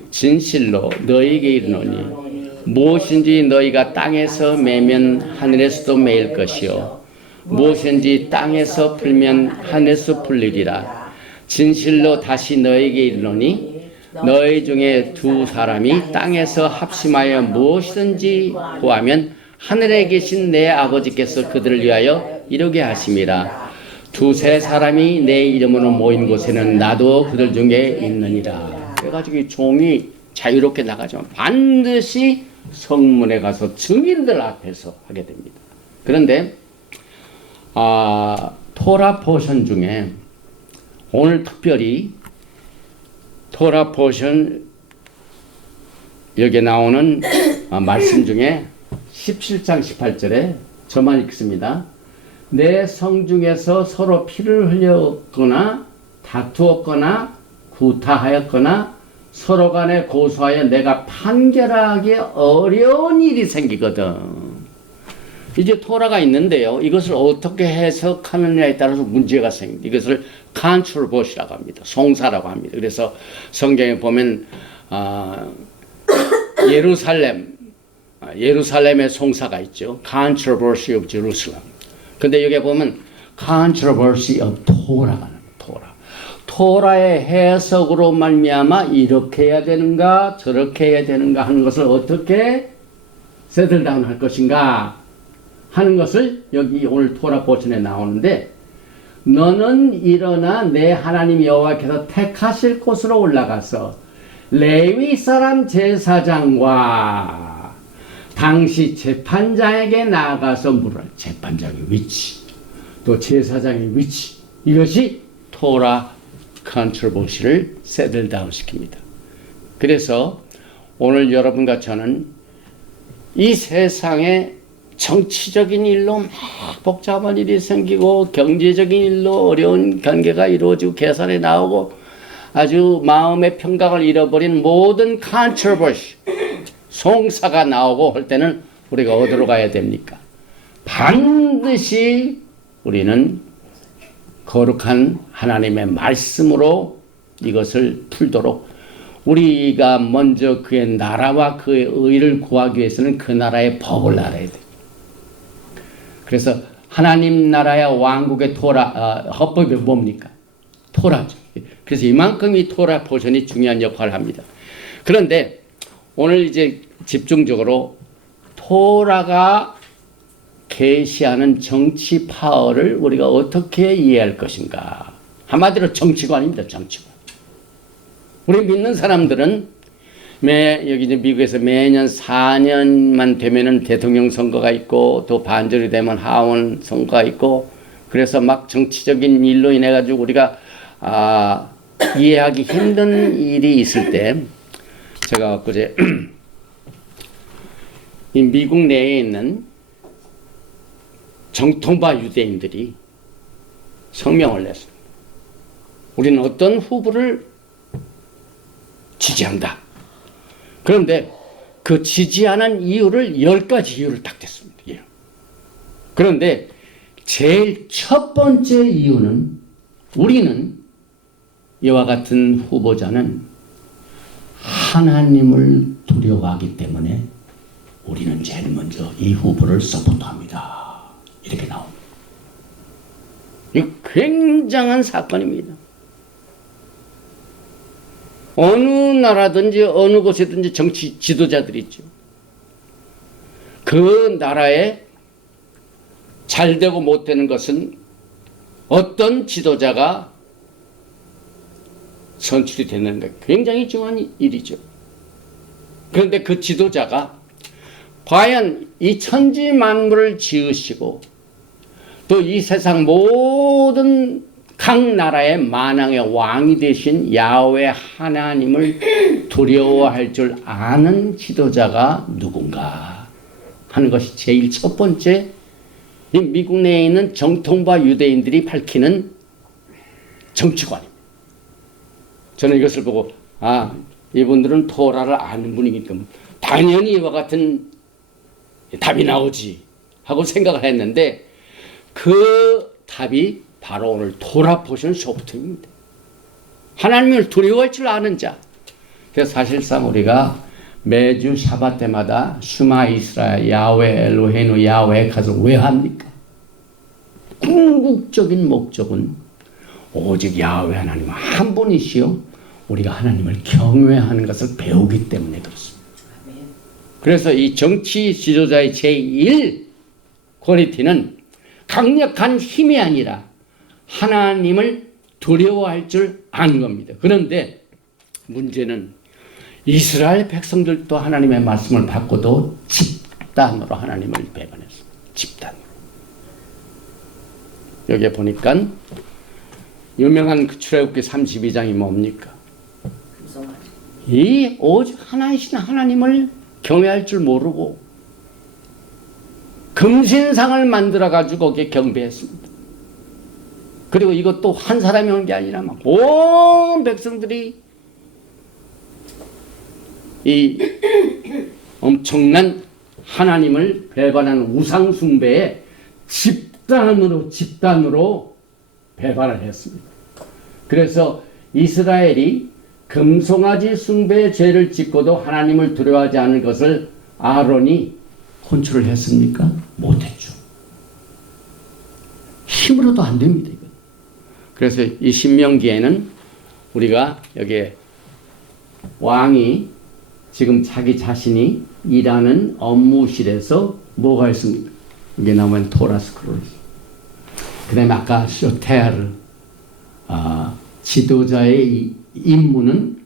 진실로 너희에게 이르노니 무엇인지 너희가 땅에서 매면 하늘에서도 매일 것이요 무엇인지 땅에서 풀면 하늘에서 풀리리라. 진실로 다시 너희에게 이르노니 너희 중에 두 사람이 땅에서 합심하여 무엇이든지 구하면 하늘에 계신 내 아버지께서 그들을 위하여 이루게 하심이라. 두세 사람이 내 이름으로 모인 곳에는 나도 그들 중에 있느니라. 그래가지고 이 종이 자유롭게 나가지만 반드시 성문에 가서 증인들 앞에서 하게 됩니다. 그런데 토라 포션 중에 오늘 특별히 토라 포션 여기에 나오는 말씀 중에 17장 18절에 저만 읽습니다. 내 성중에서 서로 피를 흘렸거나 다투었거나 구타하였거나 서로 간에 고소하여 내가 판결하기 어려운 일이 생기거든. 이제 토라가 있는데요. 이것을 어떻게 해석하느냐에 따라서 문제가 생깁니다. 이것을 controversi라고 합니다. 송사라고 합니다. 그래서 성경에 보면 예루살렘의 송사가 있죠. Controversy of Jerusalem. 근데 여기 보면 Controversy of Torah가 나와요. 토라의 해석으로 말미암아 이렇게 해야 되는가 저렇게 해야 되는가 하는 것을 어떻게 세틀다운 할 것인가 하는 것을 여기 오늘 토라 포션에 나오는데, 너는 일어나 내 하나님 여호와께서 택하실 곳으로 올라가서 레위 사람 제사장과 당시 재판장에게 나아가서 물으라. 재판장의 위치 또 제사장의 위치, 이것이 토라 컨트로버시를 세틀다운 시킵니다. 그래서 오늘 여러분과 저는 이 세상에 정치적인 일로 막 복잡한 일이 생기고 경제적인 일로 어려운 관계가 이루어지고 계산이 나오고 아주 마음의 평강을 잃어버린 모든 컨트로버시 송사가 나오고 할 때는 우리가 어디로 가야 됩니까? 반드시 우리는 거룩한 하나님의 말씀으로 이것을 풀도록, 우리가 먼저 그의 나라와 그의 의를 구하기 위해서는 그 나라의 법을 알아야 돼. 그래서 하나님 나라의 왕국의 헌법이 뭡니까? 토라죠. 그래서 이만큼 이 토라 포션이 중요한 역할을 합니다. 그런데 오늘 이제 집중적으로 토라가 계시하는 정치 파워를 우리가 어떻게 이해할 것인가. 한마디로 정치관입니다. 정치관. 우리 믿는 사람들은 여기 이제 미국에서 매년 4년만 되면은 대통령 선거가 있고 또 반절이 되면 하원 선거가 있고, 그래서 막 정치적인 일로 인해 가지고 우리가 이해하기 힘든 일이 있을 때, 제가 그제 이 미국 내에 있는 정통파 유대인들이 성명을 냈습니다. 우리는 어떤 후보를 지지한다. 그런데 그 지지하는 이유를 10가지 이유를 딱 댔습니다. 예. 그런데 제일 첫 번째 이유는, 우리는 이와 같은 후보자는 하나님을 두려워하기 때문에 우리는 제일 먼저 이 후보를 서포트합니다. 이렇게 나옵니다. 이거 굉장한 사건입니다. 어느 나라든지 어느 곳에든지 정치 지도자들이 있죠. 그 나라에 잘 되고 못 되는 것은 어떤 지도자가 선출이 됐는가 굉장히 중요한 일이죠. 그런데 그 지도자가 과연 이 천지 만물을 지으시고 또 이 세상 모든 각 나라의 만왕의 왕이 되신 야훼 하나님을 두려워할 줄 아는 지도자가 누군가 하는 것이 제일 첫 번째 이 미국 내에 있는 정통파 유대인들이 밝히는 정치관입니다. 저는 이것을 보고 이분들은 토라를 아는 분이니까 당연히 이와 같은 답이 나오지 하고 생각을 했는데, 그 답이 바로 오늘 토라 포션 소프트입니다. 하나님을 두려워할 줄 아는 자. 그래서 사실상 우리가 매주 샤bat 때마다 슈마 이스라엘 야훼 엘로헤inu 야훼 캅을 왜 합니까? 궁극적인 목적은 오직 야훼 하나님 한 분이시요 우리가 하나님을 경외하는 것을 배우기 때문에 그렇습니다. 그래서 이 정치 지도자의 제1 퀄리티는 강력한 힘이 아니라 하나님을 두려워할 줄 아는 겁니다. 그런데 문제는 이스라엘 백성들도 하나님의 말씀을 받고도 집단으로 하나님을 배반했습니다. 집단으로. 여기에 보니까 유명한 그 출애굽기 32장이 뭡니까? 이 오직 하나이신 하나님을 경외할 줄 모르고 금신상을 만들어 가지고 거기에 경배했습니다. 그리고 이것도 한 사람이 한 게 아니라 막 온 백성들이 이 엄청난 하나님을 배반하는 우상 숭배에 집단으로 배반을 했습니다. 그래서 이스라엘이 금송아지 숭배의 죄를 짓고도 하나님을 두려워하지 않을 것을 아론이 컨트롤 했습니까? 못했죠. 힘으로도 안 됩니다. 이건. 그래서 이 신명기에는 우리가 여기에 왕이 지금 자기 자신이 일하는 업무실에서 뭐가 있습니까? 여기 나오면 토라 스크롤. 그 다음에 아까 쇼테르, 지도자의 임무는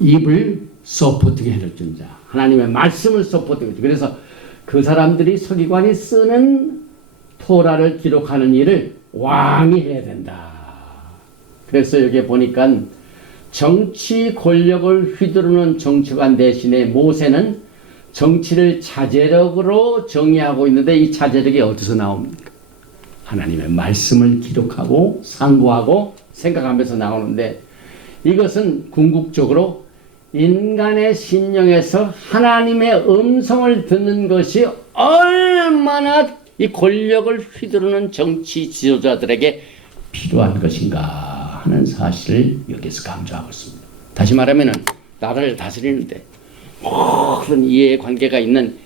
입을 서포트게 해줄 자, 하나님의 말씀을 서포트해. 그래서 그 사람들이 서기관이 쓰는 토라를 기록하는 일을 왕이 해야 된다. 그래서 여기 보니까 정치 권력을 휘두르는 정치관 대신에 모세는 정치를 자제력으로 정의하고 있는데 이 자제력이 어디서 나옵니까? 하나님의 말씀을 기록하고 상고하고 생각하면서 나오는데 이것은 궁극적으로 인간의 심령에서 하나님의 음성을 듣는 것이 얼마나 이 권력을 휘두르는 정치 지도자들에게 필요한 것인가 하는 사실을 여기서 강조하고 있습니다. 다시 말하면 나라를 다스리는데 모든 이해관계가 있는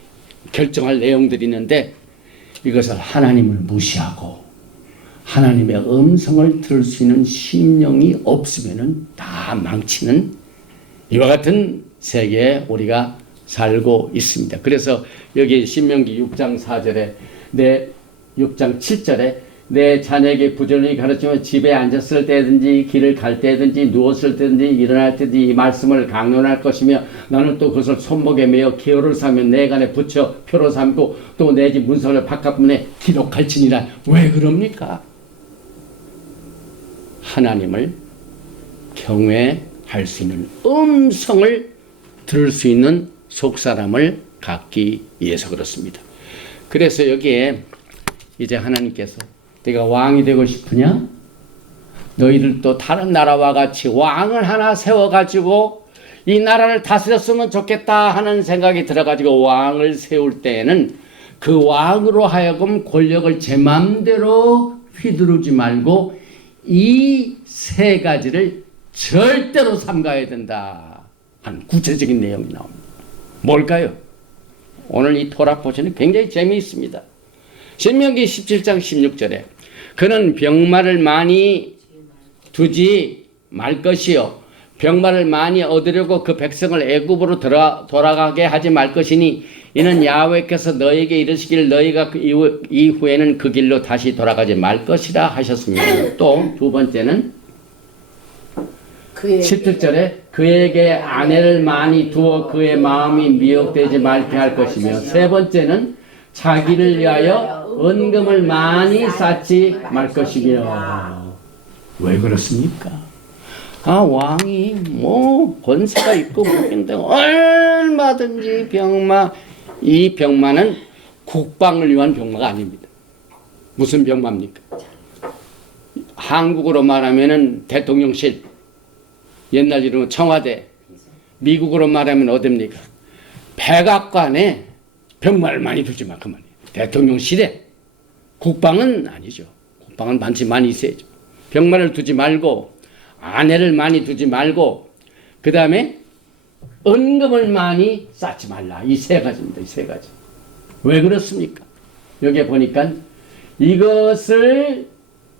결정할 내용들이 있는데 이것을 하나님을 무시하고 하나님의 음성을 들을 수 있는 심령이 없으면 다 망치는 이와 같은 세계에 우리가 살고 있습니다. 그래서 여기 신명기 6장 4절에 6장 7절에 내 자녀에게 부지런히 가르치며 집에 앉았을 때든지 길을 갈 때든지 누웠을 때든지 일어날 때든지 이 말씀을 강론할 것이며 나는 또 그것을 손목에 매어 기호를 삼며 내 간에 붙여 표로 삼고 또 내 집 문서를 바깥문에 기록할지니라. 왜 그럽니까? 하나님을 경외할 수 있는 음성을 들을 수 있는 속사람을 갖기 위해서 그렇습니다. 그래서 여기에 이제 하나님께서 네가 왕이 되고 싶으냐? 너희들도 다른 나라와 같이 왕을 하나 세워가지고 이 나라를 다스렸으면 좋겠다 하는 생각이 들어가지고 왕을 세울 때에는 그 왕으로 하여금 권력을 제 맘대로 휘두르지 말고 이 세 가지를 절대로 삼가야 된다 하는 구체적인 내용이 나옵니다. 뭘까요? 오늘 이 토라 포션이 굉장히 재미있습니다. 신명기 17장 16절에 그는 병마를 많이 두지 말 것이요 병마를 많이 얻으려고 그 백성을 애굽으로 돌아가게 하지 말 것이니 이는 야훼께서 너에게 이르시길 너희가 그 이후에는 그 길로 다시 돌아가지 말 것이라 하셨습니다. 또 두 번째는 17절에 그에게 아내를 많이 두어 그의 마음이 미혹되지 말게 할 것이며 세 번째는 자기를 위하여 은금을 많이 쌓지 말 것이며. 왜 그렇습니까? 왕이 뭐 권세가 있고 뭐인데 얼마든지 병마, 이 병마는 국방을 위한 병마가 아닙니다. 무슨 병마입니까? 한국으로 말하면은 대통령실, 옛날 이름은 청와대, 미국으로 말하면 어딥니까? 백악관에 병마를 많이 두지 마, 그 말이에요. 대통령실에. 국방은 아니죠. 국방은 반드시 많이 있어야죠. 병마를 두지 말고, 아내를 많이 두지 말고, 그 다음에 은금을 많이 쌓지 말라. 이 세 가지입니다. 이 세 가지. 왜 그렇습니까? 여기에 보니까 이것을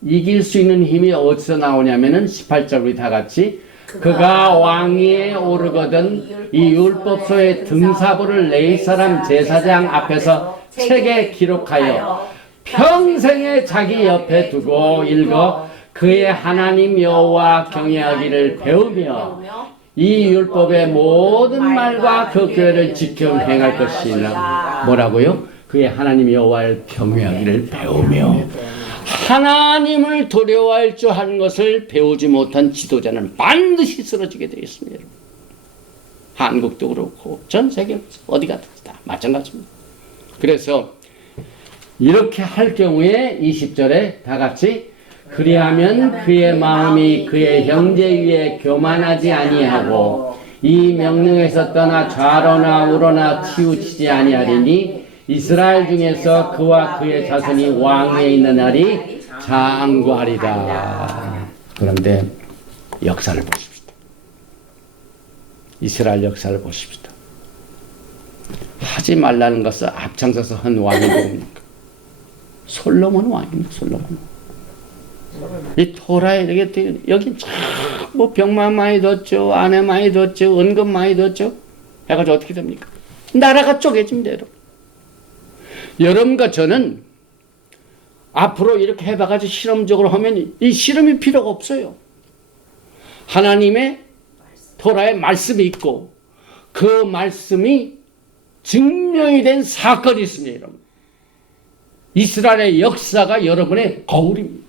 이길 수 있는 힘이 어디서 나오냐면은 18절 우리 다 같이 그가 왕위에 오르거든 이 율법서의 등사부를 레위 사람 제사장 앞에서 책에 기록하여 평생에 자기 옆에 두고 읽어 그의 하나님 여호와 경외하기를 배우며 이 율법의 모든 말과 그 교회를 지켜 행할 것이라. 뭐라고요? 그의 하나님 여호와를 경외하기를 배우며. 하나님을 두려워할 줄 아는 것을 배우지 못한 지도자는 반드시 쓰러지게 되어 있습니다. 한국도 그렇고 전 세계 어디 가든지 다 마찬가지입니다. 그래서 이렇게 할 경우에 20절에 다 같이 그리하면 그의 마음이 그의 형제 위에 교만하지 아니하고 이 명령에서 떠나 좌로나 우로나 치우치지 아니하리니 이스라엘 중에서 그와 그의 자손이 왕위에 있는 날이 장구하리다. 그런데 역사를 보십시다. 이스라엘 역사를 보십시다. 하지 말라는 것을 앞장서서 한 왕이 누굽니까? 솔로몬 왕입니다. 솔로몬. 이 토라에 이렇게 여기 뭐 병만 많이 뒀죠, 아내 많이 뒀죠, 은금 많이 뒀죠. 해가지고 어떻게 됩니까? 나라가 쪼개집니다, 여러분. 여러분과 저는 앞으로 이렇게 해봐가지고 실험적으로 하면 이 실험이 필요가 없어요. 하나님의 토라의 말씀이 있고 그 말씀이 증명이 된 사건이 있습니다, 여러분. 이스라엘의 역사가 여러분의 거울입니다.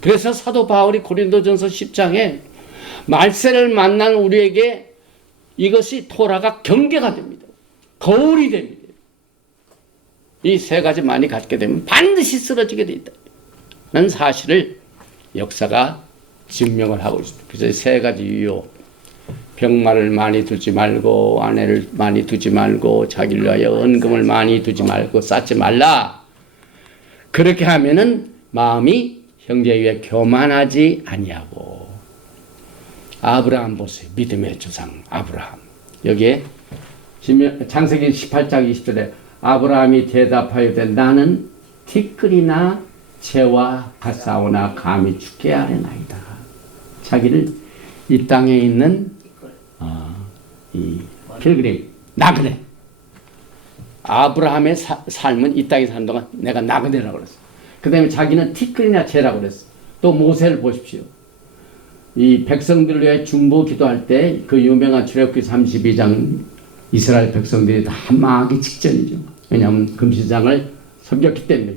그래서 사도 바울이 고린도전서 10장에 말세를 만난 우리에게 이것이 토라가 경계가 됩니다. 거울이 됩니다. 이 세 가지 많이 갖게 되면 반드시 쓰러지게 돼 있다는 사실을 역사가 증명을 하고 있습니다. 그래서 세 가지 이유. 병마를 많이 두지 말고 아내를 많이 두지 말고 자기를 위하여 은금을 많이 두지 말고 쌓지 말라. 그렇게 하면은 마음이 형제 위에 교만하지 아니하고. 아브라함 보세요. 믿음의 조상 아브라함. 여기에 창세기 18장 20절에 아브라함이 대답하여되 나는 티끌이나 재와 갓사오나 감히 죽게 하려나이다. 자기를 이 땅에 있는 이 필그림 나그네. 아브라함의 삶은 이 땅에 사는 동안 내가 나그네라고 그랬어. 그 다음에 자기는 티끌이나 재라고 그랬어. 또 모세를 보십시오. 이 백성들을 위해 중보 기도할 때 그 유명한 출애굽기 32장 이스라엘 백성들이 다 망하기 직전이죠. 왜냐하면 금시장을 섬겼기 때문에.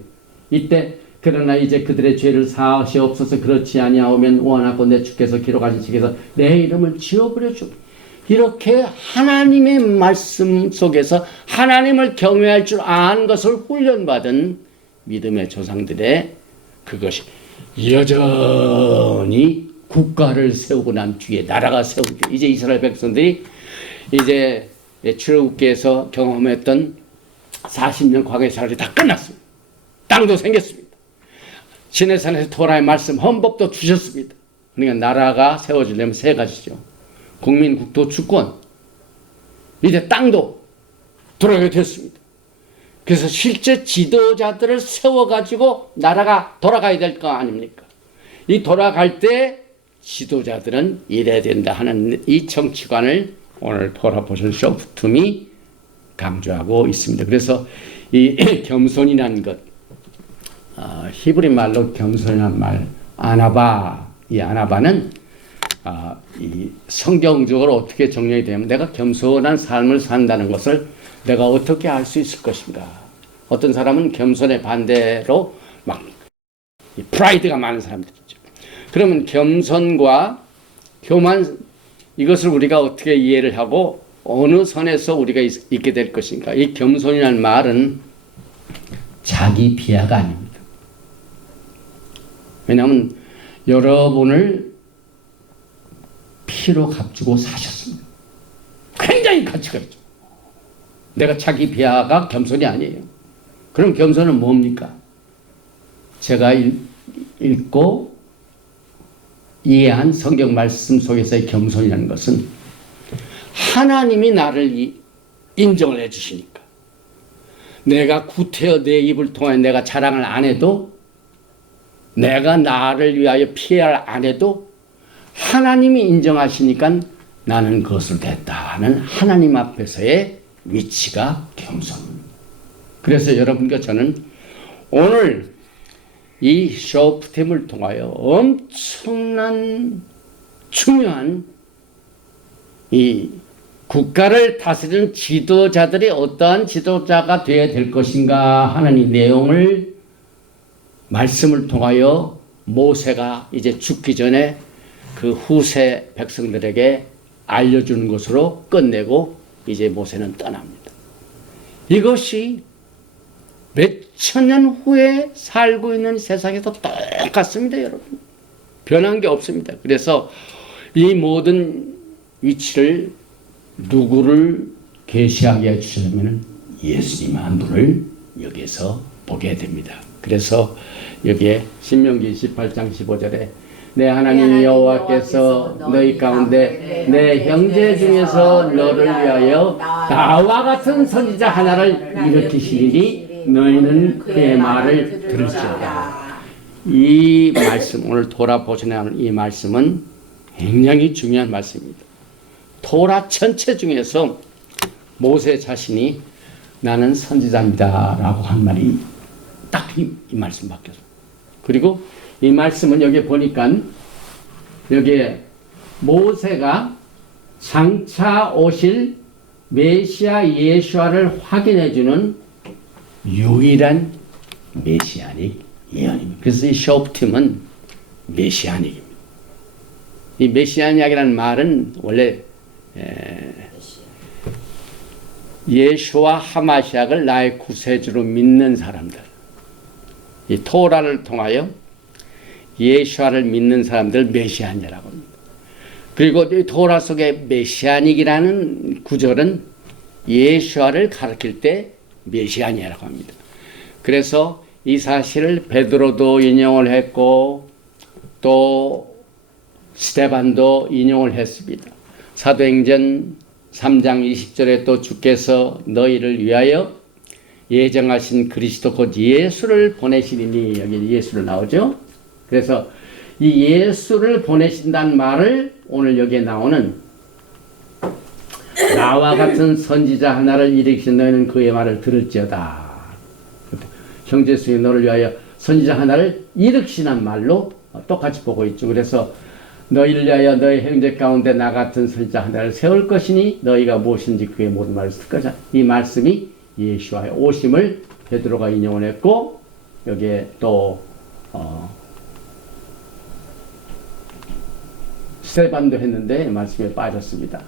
이때 그러나 이제 그들의 죄를 사하시옵소서 그렇지 아니하오면 원하고 내 주께서 기록하신 책에서 내 이름을 지워버려 주. 이렇게 하나님의 말씀 속에서 하나님을 경외할 줄 아는 것을 훈련받은 믿음의 조상들의 그것이 여전히 국가를 세우고 난 뒤에 나라가 세우고 이제 이스라엘 백성들이 이제 출애굽기에서 경험했던 40년 과거의 생활이 다 끝났습니다. 땅도 생겼습니다. 시내산에서 토라의 말씀 헌법도 주셨습니다. 그러니까 나라가 세워지려면 세 가지죠. 국민, 국토, 주권. 이제 땅도 들어가게 됐습니다. 그래서 실제 지도자들을 세워가지고 나라가 돌아가야 될 거 아닙니까? 이 돌아갈 때 지도자들은 이래야 된다 하는 이 정치관을 오늘 토라 보션 쇼프툼이 강조하고 있습니다. 그래서 이 겸손이라는 것, 히브리 말로 겸손이라는 말, 아나바, 이 아나바는 이 성경적으로 어떻게 정리가 되면 내가 겸손한 삶을 산다는 것을 내가 어떻게 알 수 있을 것인가. 어떤 사람은 겸손의 반대로 막 프라이드가 많은 사람들이죠. 그러면 겸손과 교만 이것을 우리가 어떻게 이해를 하고 어느 선에서 우리가 있게 될 것인가. 이 겸손이라는 말은 자기 비하가 아닙니다. 왜냐하면 여러분을 피로 값주고 사셨습니다. 굉장히 가치가 있죠. 내가 자기 비하가 겸손이 아니에요. 그럼 겸손은 뭡니까? 제가 읽고 이해한 성경 말씀 속에서의 겸손이라는 것은 하나님이 나를 인정을 해 주시니까 내가 구태여 내 입을 통해 내가 자랑을 안 해도 내가 나를 위하여 PR 안 해도 하나님이 인정하시니까 나는 그것을 됐다 하는 하나님 앞에서의 위치가 겸손입니다. 그래서 여러분과 저는 오늘 이 쇼프팀을 통하여 엄청난 중요한 이 국가를 다스리는 지도자들이 어떠한 지도자가 되어야 될 것인가 하는 이 내용을 말씀을 통하여 모세가 이제 죽기 전에 그 후세 백성들에게 알려주는 것으로 끝내고 이제 모세는 떠납니다. 이것이 몇천 년 후에 살고 있는 세상에도 똑같습니다, 여러분. 변한 게 없습니다. 그래서 이 모든 위치를 누구를 계시하게 해주시려면 예수님 한 분을 여기에서 보게 됩니다. 그래서 여기에 신명기 18장 15절에 내 하나님 여호와께서 너희 가운데 내 형제 중에서 너를 위하여 나와 같은 선지자 하나를 일으키시리니 너희는 그의 말을 들을지어다. 이 말씀, 오늘 돌아보시는 이 말씀은 굉장히 중요한 말씀입니다. 토라 전체 중에서 모세 자신이 나는 선지자입니다 라고 한 말이 딱 이 말씀밖에 없어요. 그리고 이 말씀은 여기 보니까 여기에 모세가 장차 오실 메시아 예수아를 확인해주는 유일한 메시아닉 예언입니다. 그래서 이 쇼프팀은 메시아닉입니다. 이 메시아닉이라는 말은 원래 예수와 하마시아를 나의 구세주로 믿는 사람들, 이 토라를 통하여 예수아를 믿는 사람들 메시아니라고 합니다. 그리고 이 토라 속에 메시아닉이라는 구절은 예수아를 가리킬 때 메시아니라고 합니다. 그래서 이 사실을 베드로도 인용을 했고 또 스데반도 인용을 했습니다. 사도행전 3장 20절에 또 주께서 너희를 위하여 예정하신 그리스도 곧 예수를 보내시리니, 여기 예수를 나오죠. 그래서 이 예수를 보내신다는 말을 오늘 여기에 나오는 나와 같은 선지자 하나를 일으키신 너희는 그의 말을 들을지어다. 형제수의 너를 위하여 선지자 하나를 일으키시는 말로 똑같이 보고 있죠. 그래서 너희를 위하여 너희 형제 가운데 나 같은 선지자 하나를 세울 것이니 너희가 무엇인지 그의 모든 말을 듣을 거자. 이 말씀이 예수와의 오심을 베드로가 인용을 했고 여기에 또 스데반도 했는데 말씀에 빠졌습니다.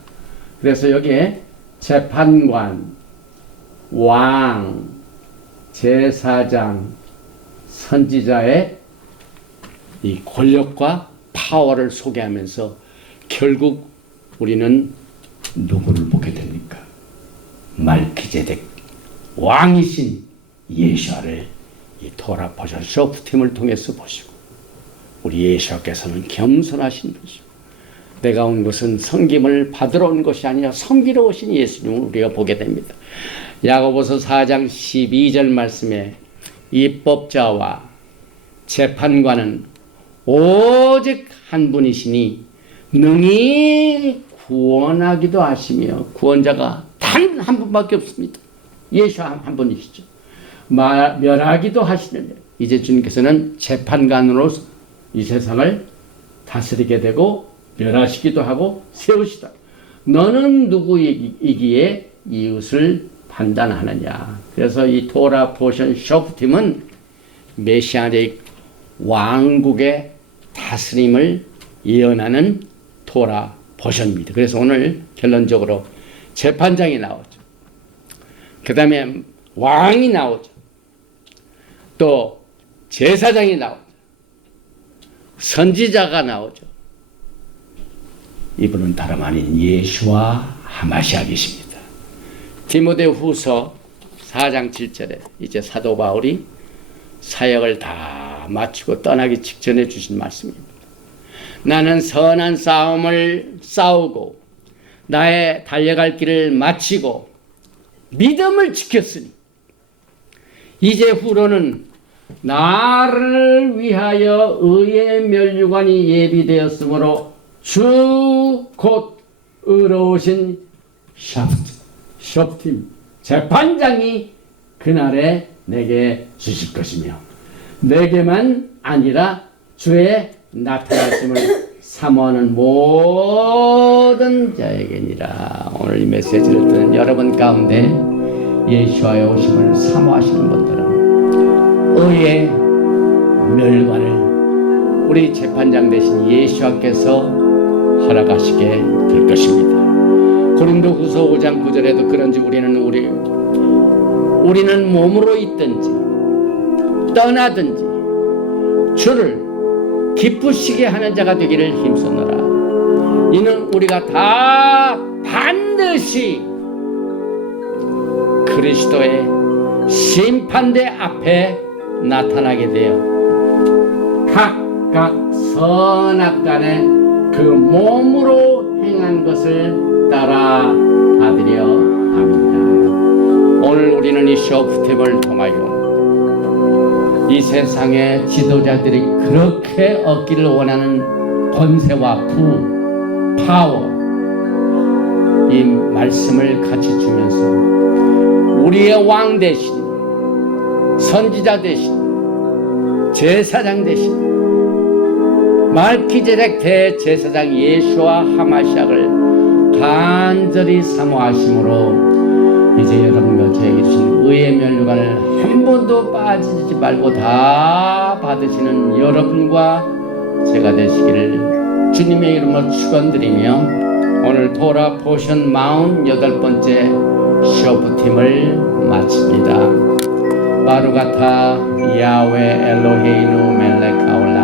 그래서 여기에 재판관, 왕, 제사장, 선지자의 이 권력과 파워를 소개하면서 결국 우리는 누구를 보게 됩니까? 말기제덱 왕이신 예수아를 이 토라 보셔 쇼프팀을 통해서 보시고 우리 예수아께서는 겸손하신 분이시고 내가 온 것은 섬김을 받으러 온 것이 아니라 섬기러 오신 예수님을 우리가 보게 됩니다. 야고보서 4장 12절 말씀에 입법자와 재판관은 오직 한 분이시니 능히 구원하기도 하시며 구원자가 단 한 분밖에 없습니다. 예수 한 분이시죠. 멸하기도 하시는데 이제 주님께서는 재판관으로 이 세상을 다스리게 되고 멸하시기도 하고 세우시다. 너는 누구이기에 이웃을 판단하느냐. 그래서 이 토라 포션 쇼프팀은 메시아닉 왕국의 다스림을 예언하는 토라 포션입니다. 그래서 오늘 결론적으로 재판장이 나오죠. 그 다음에 왕이 나오죠. 또 제사장이 나오죠. 선지자가 나오죠. 이분은 다름 아닌 예수와 하마시아 계십니다. 디모데후서 4장 7절에 이제 사도 바울이 사역을 다 마치고 떠나기 직전에 주신 말씀입니다. 나는 선한 싸움을 싸우고 나의 달려갈 길을 마치고 믿음을 지켰으니 이제 후로는 나를 위하여 의의 면류관이 예비되었으므로 주 곧 의로우신 셔프팀 재판장이 그날에 내게 주실 것이며 내게만 아니라 주의 나타나심을 사모하는 모든 자에게니라. 오늘 이 메시지를 듣는 여러분 가운데 예수와의 오심을 사모하시는 분들은 의의 멸관을 우리 재판장 되신 예수와께서 허락하시게 될 것입니다. 고린도후서 5장 9절에도 그런지 우리는 몸으로 있든지 떠나든지 주를 기쁘시게 하는 자가 되기를 힘쓰노라. 이는 우리가 다 반드시 그리스도의 심판대 앞에 나타나게 되어 각각 선악간에 그 몸으로 행한 것을 따라 받으려 합니다. 오늘 우리는 이 쇼프팀을 통하여 이 세상의 지도자들이 그렇게 얻기를 원하는 권세와 파워, 이 말씀을 같이 주면서 우리의 왕 대신, 선지자 대신, 제사장 대신 말기제덱 대제사장 예수와 하마시아를 간절히 사모하심으로 이제 여러분과 저에게 주신 의의 면류관을 한 번도 빠지지 말고 다 받으시는 여러분과 제가 되시기를 주님의 이름으로 축원드리며 오늘 토라 포션 48번째 쇼프팀을 마칩니다. 바루가타 야훼 엘로헤이누 멜렉 하올람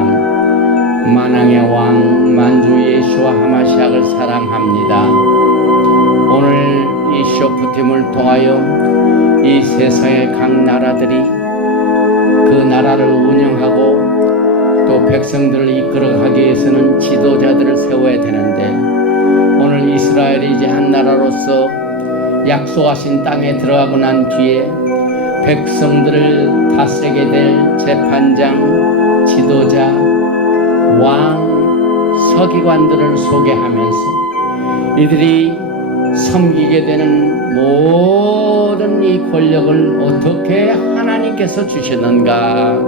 만왕의 왕 만주 예수와 하마시아를 사랑합니다. 오늘 이 쇼프팀을 통하여 이 세상의 각 나라들이 그 나라를 운영하고 또 백성들을 이끌어가기 위해서는 지도자들을 세워야 되는데 오늘 이스라엘이 이제 한 나라로서 약속하신 땅에 들어가고 난 뒤에 백성들을 다스리게 될 재판장, 지도자, 왕, 서기관들을 소개하면서 이들이 섬기게 되는 모든 이 권력을 어떻게 하나님께서 주셨는가,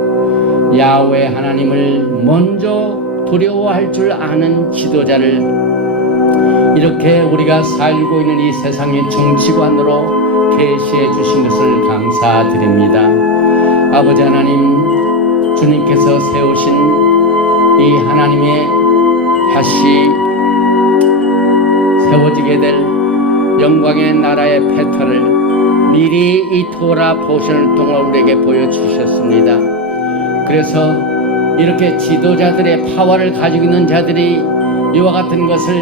야훼 하나님을 먼저 두려워할 줄 아는 지도자를 이렇게 우리가 살고 있는 이 세상의 정치관으로 계시해 주신 것을 감사드립니다. 아버지 하나님, 주님께서 세우신 이 하나님의 다시 세워지게 될 영광의 나라의 패턴을 미리 이 토라 포션을 통해 우리에게 보여주셨습니다. 그래서 이렇게 지도자들의 파워를 가지고 있는 자들이 이와 같은 것을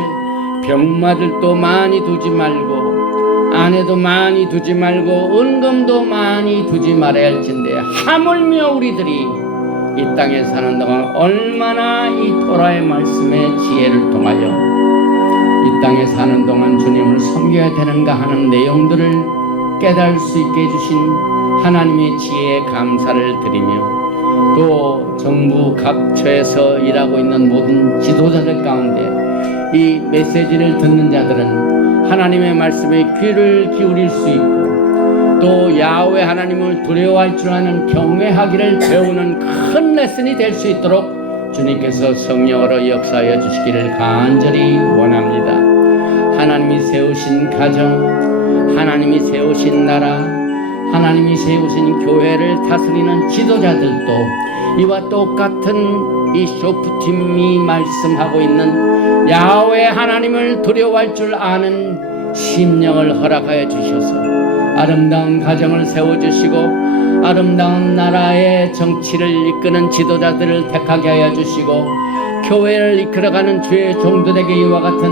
병마들도 많이 두지 말고 아내도 많이 두지 말고 은금도 많이 두지 말아야 할진데 하물며 우리들이 이 땅에 사는 동안 얼마나 이 토라의 말씀의 지혜를 통하여 이 땅에 사는 동안 주님을 섬겨야 되는가 하는 내용들을 깨달을 수 있게 해주신 하나님의 지혜에 감사를 드리며 또 정부 각처에서 일하고 있는 모든 지도자들 가운데 이 메시지를 듣는 자들은 하나님의 말씀에 귀를 기울일 수 있고 또 야훼 하나님을 두려워할 줄 아는 경외하기를 배우는 큰 레슨이 될 수 있도록 주님께서 성령으로 역사하여 주시기를 간절히 원합니다. 하나님이 세우신 가정, 하나님이 세우신 나라, 하나님이 세우신 교회를 다스리는 지도자들도 이와 똑같은 이 쇼프팀이 말씀하고 있는 야훼 하나님을 두려워할 줄 아는 심령을 허락하여 주셔서 아름다운 가정을 세워주시고 아름다운 나라의 정치를 이끄는 지도자들을 택하게 하여 주시고 교회를 이끌어가는 주의 종들에게 이와 같은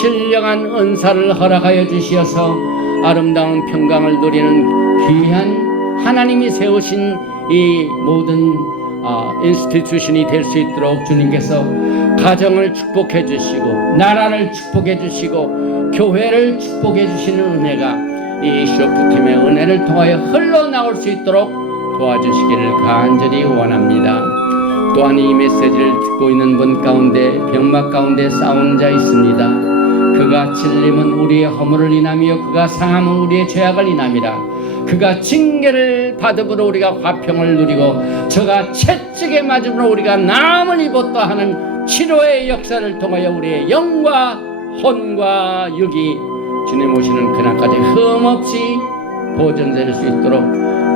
신령한 은사를 허락하여 주시어서 아름다운 평강을 누리는 귀한 하나님이 세우신 이 모든 인스티튜션이 될 수 있도록 주님께서 가정을 축복해 주시고 나라를 축복해 주시고 교회를 축복해 주시는 은혜가 이 쇼프팀의 은혜를 통하여 흘러나올 수 있도록 도와주시기를 간절히 원합니다. 또한 이 메시지를 듣고 있는 분 가운데 병막 가운데 싸우는 자 있습니다. 그가 찔림은 우리의 허물을 인하며 그가 상함은 우리의 죄악을 인함이라. 그가 징계를 받음으로 우리가 화평을 누리고 저가 채찍에 맞음으로 우리가 나음을 입었다 하는 치료의 역사를 통하여 우리의 영과 혼과 육이 주님 오시는 그날까지 흠없이 보존될 수 있도록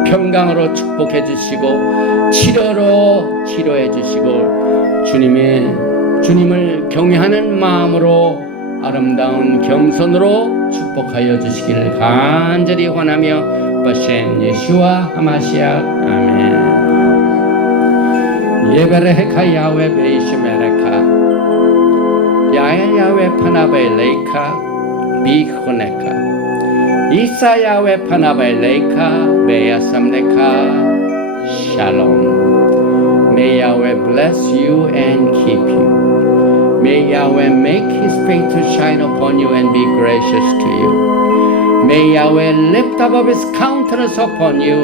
평강으로 축복해 주시고 치료로 치료해 주시고 주님을 경외하는 마음으로 아름다운 겸손으로 축복하여 주시기를 간절히 원하며 바셴 예슈아 하마시아 아멘. 예베레카 야훼 베이시메레카 야훼 파나베레카 비호네카 이사 야훼 파나베레카 베야삼레카 Shalom. May Yahweh bless you and keep you. May Yahweh make His face to shine upon you and be gracious to you. May Yahweh lift up His countenance upon you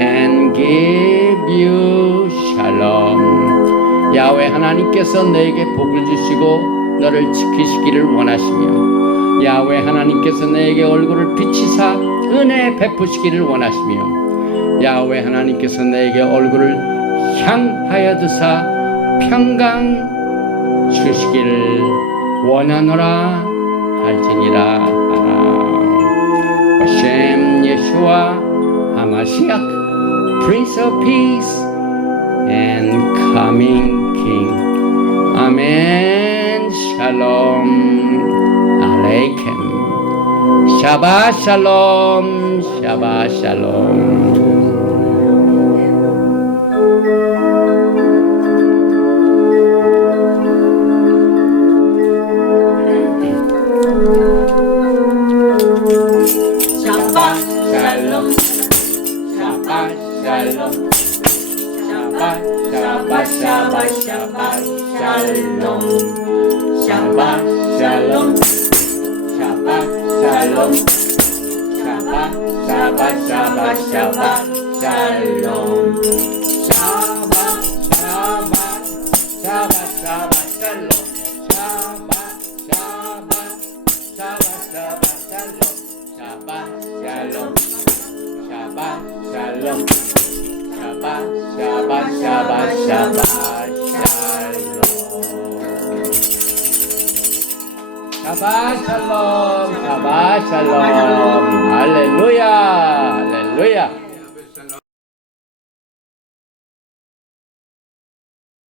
and give you shalom. 야훼 하나님께서 너에게 복을 주시고 너를 지키시기를 원하시며 야훼 하나님께서 너에게 얼굴을 비치사 은혜 베푸시기를 원하시며 야훼 하나님께서 너에게 얼굴을 향하여 두사 평강 주시기를 원하노라 할지니라. 바셴 예슈아 하마시ach Prince of Peace and Coming King. 아멘. 샬롬 알레이켐. 샤바 샬롬. 샤바 샬롬. 샬롬, 샬롬, 할렐루야, 할렐루야.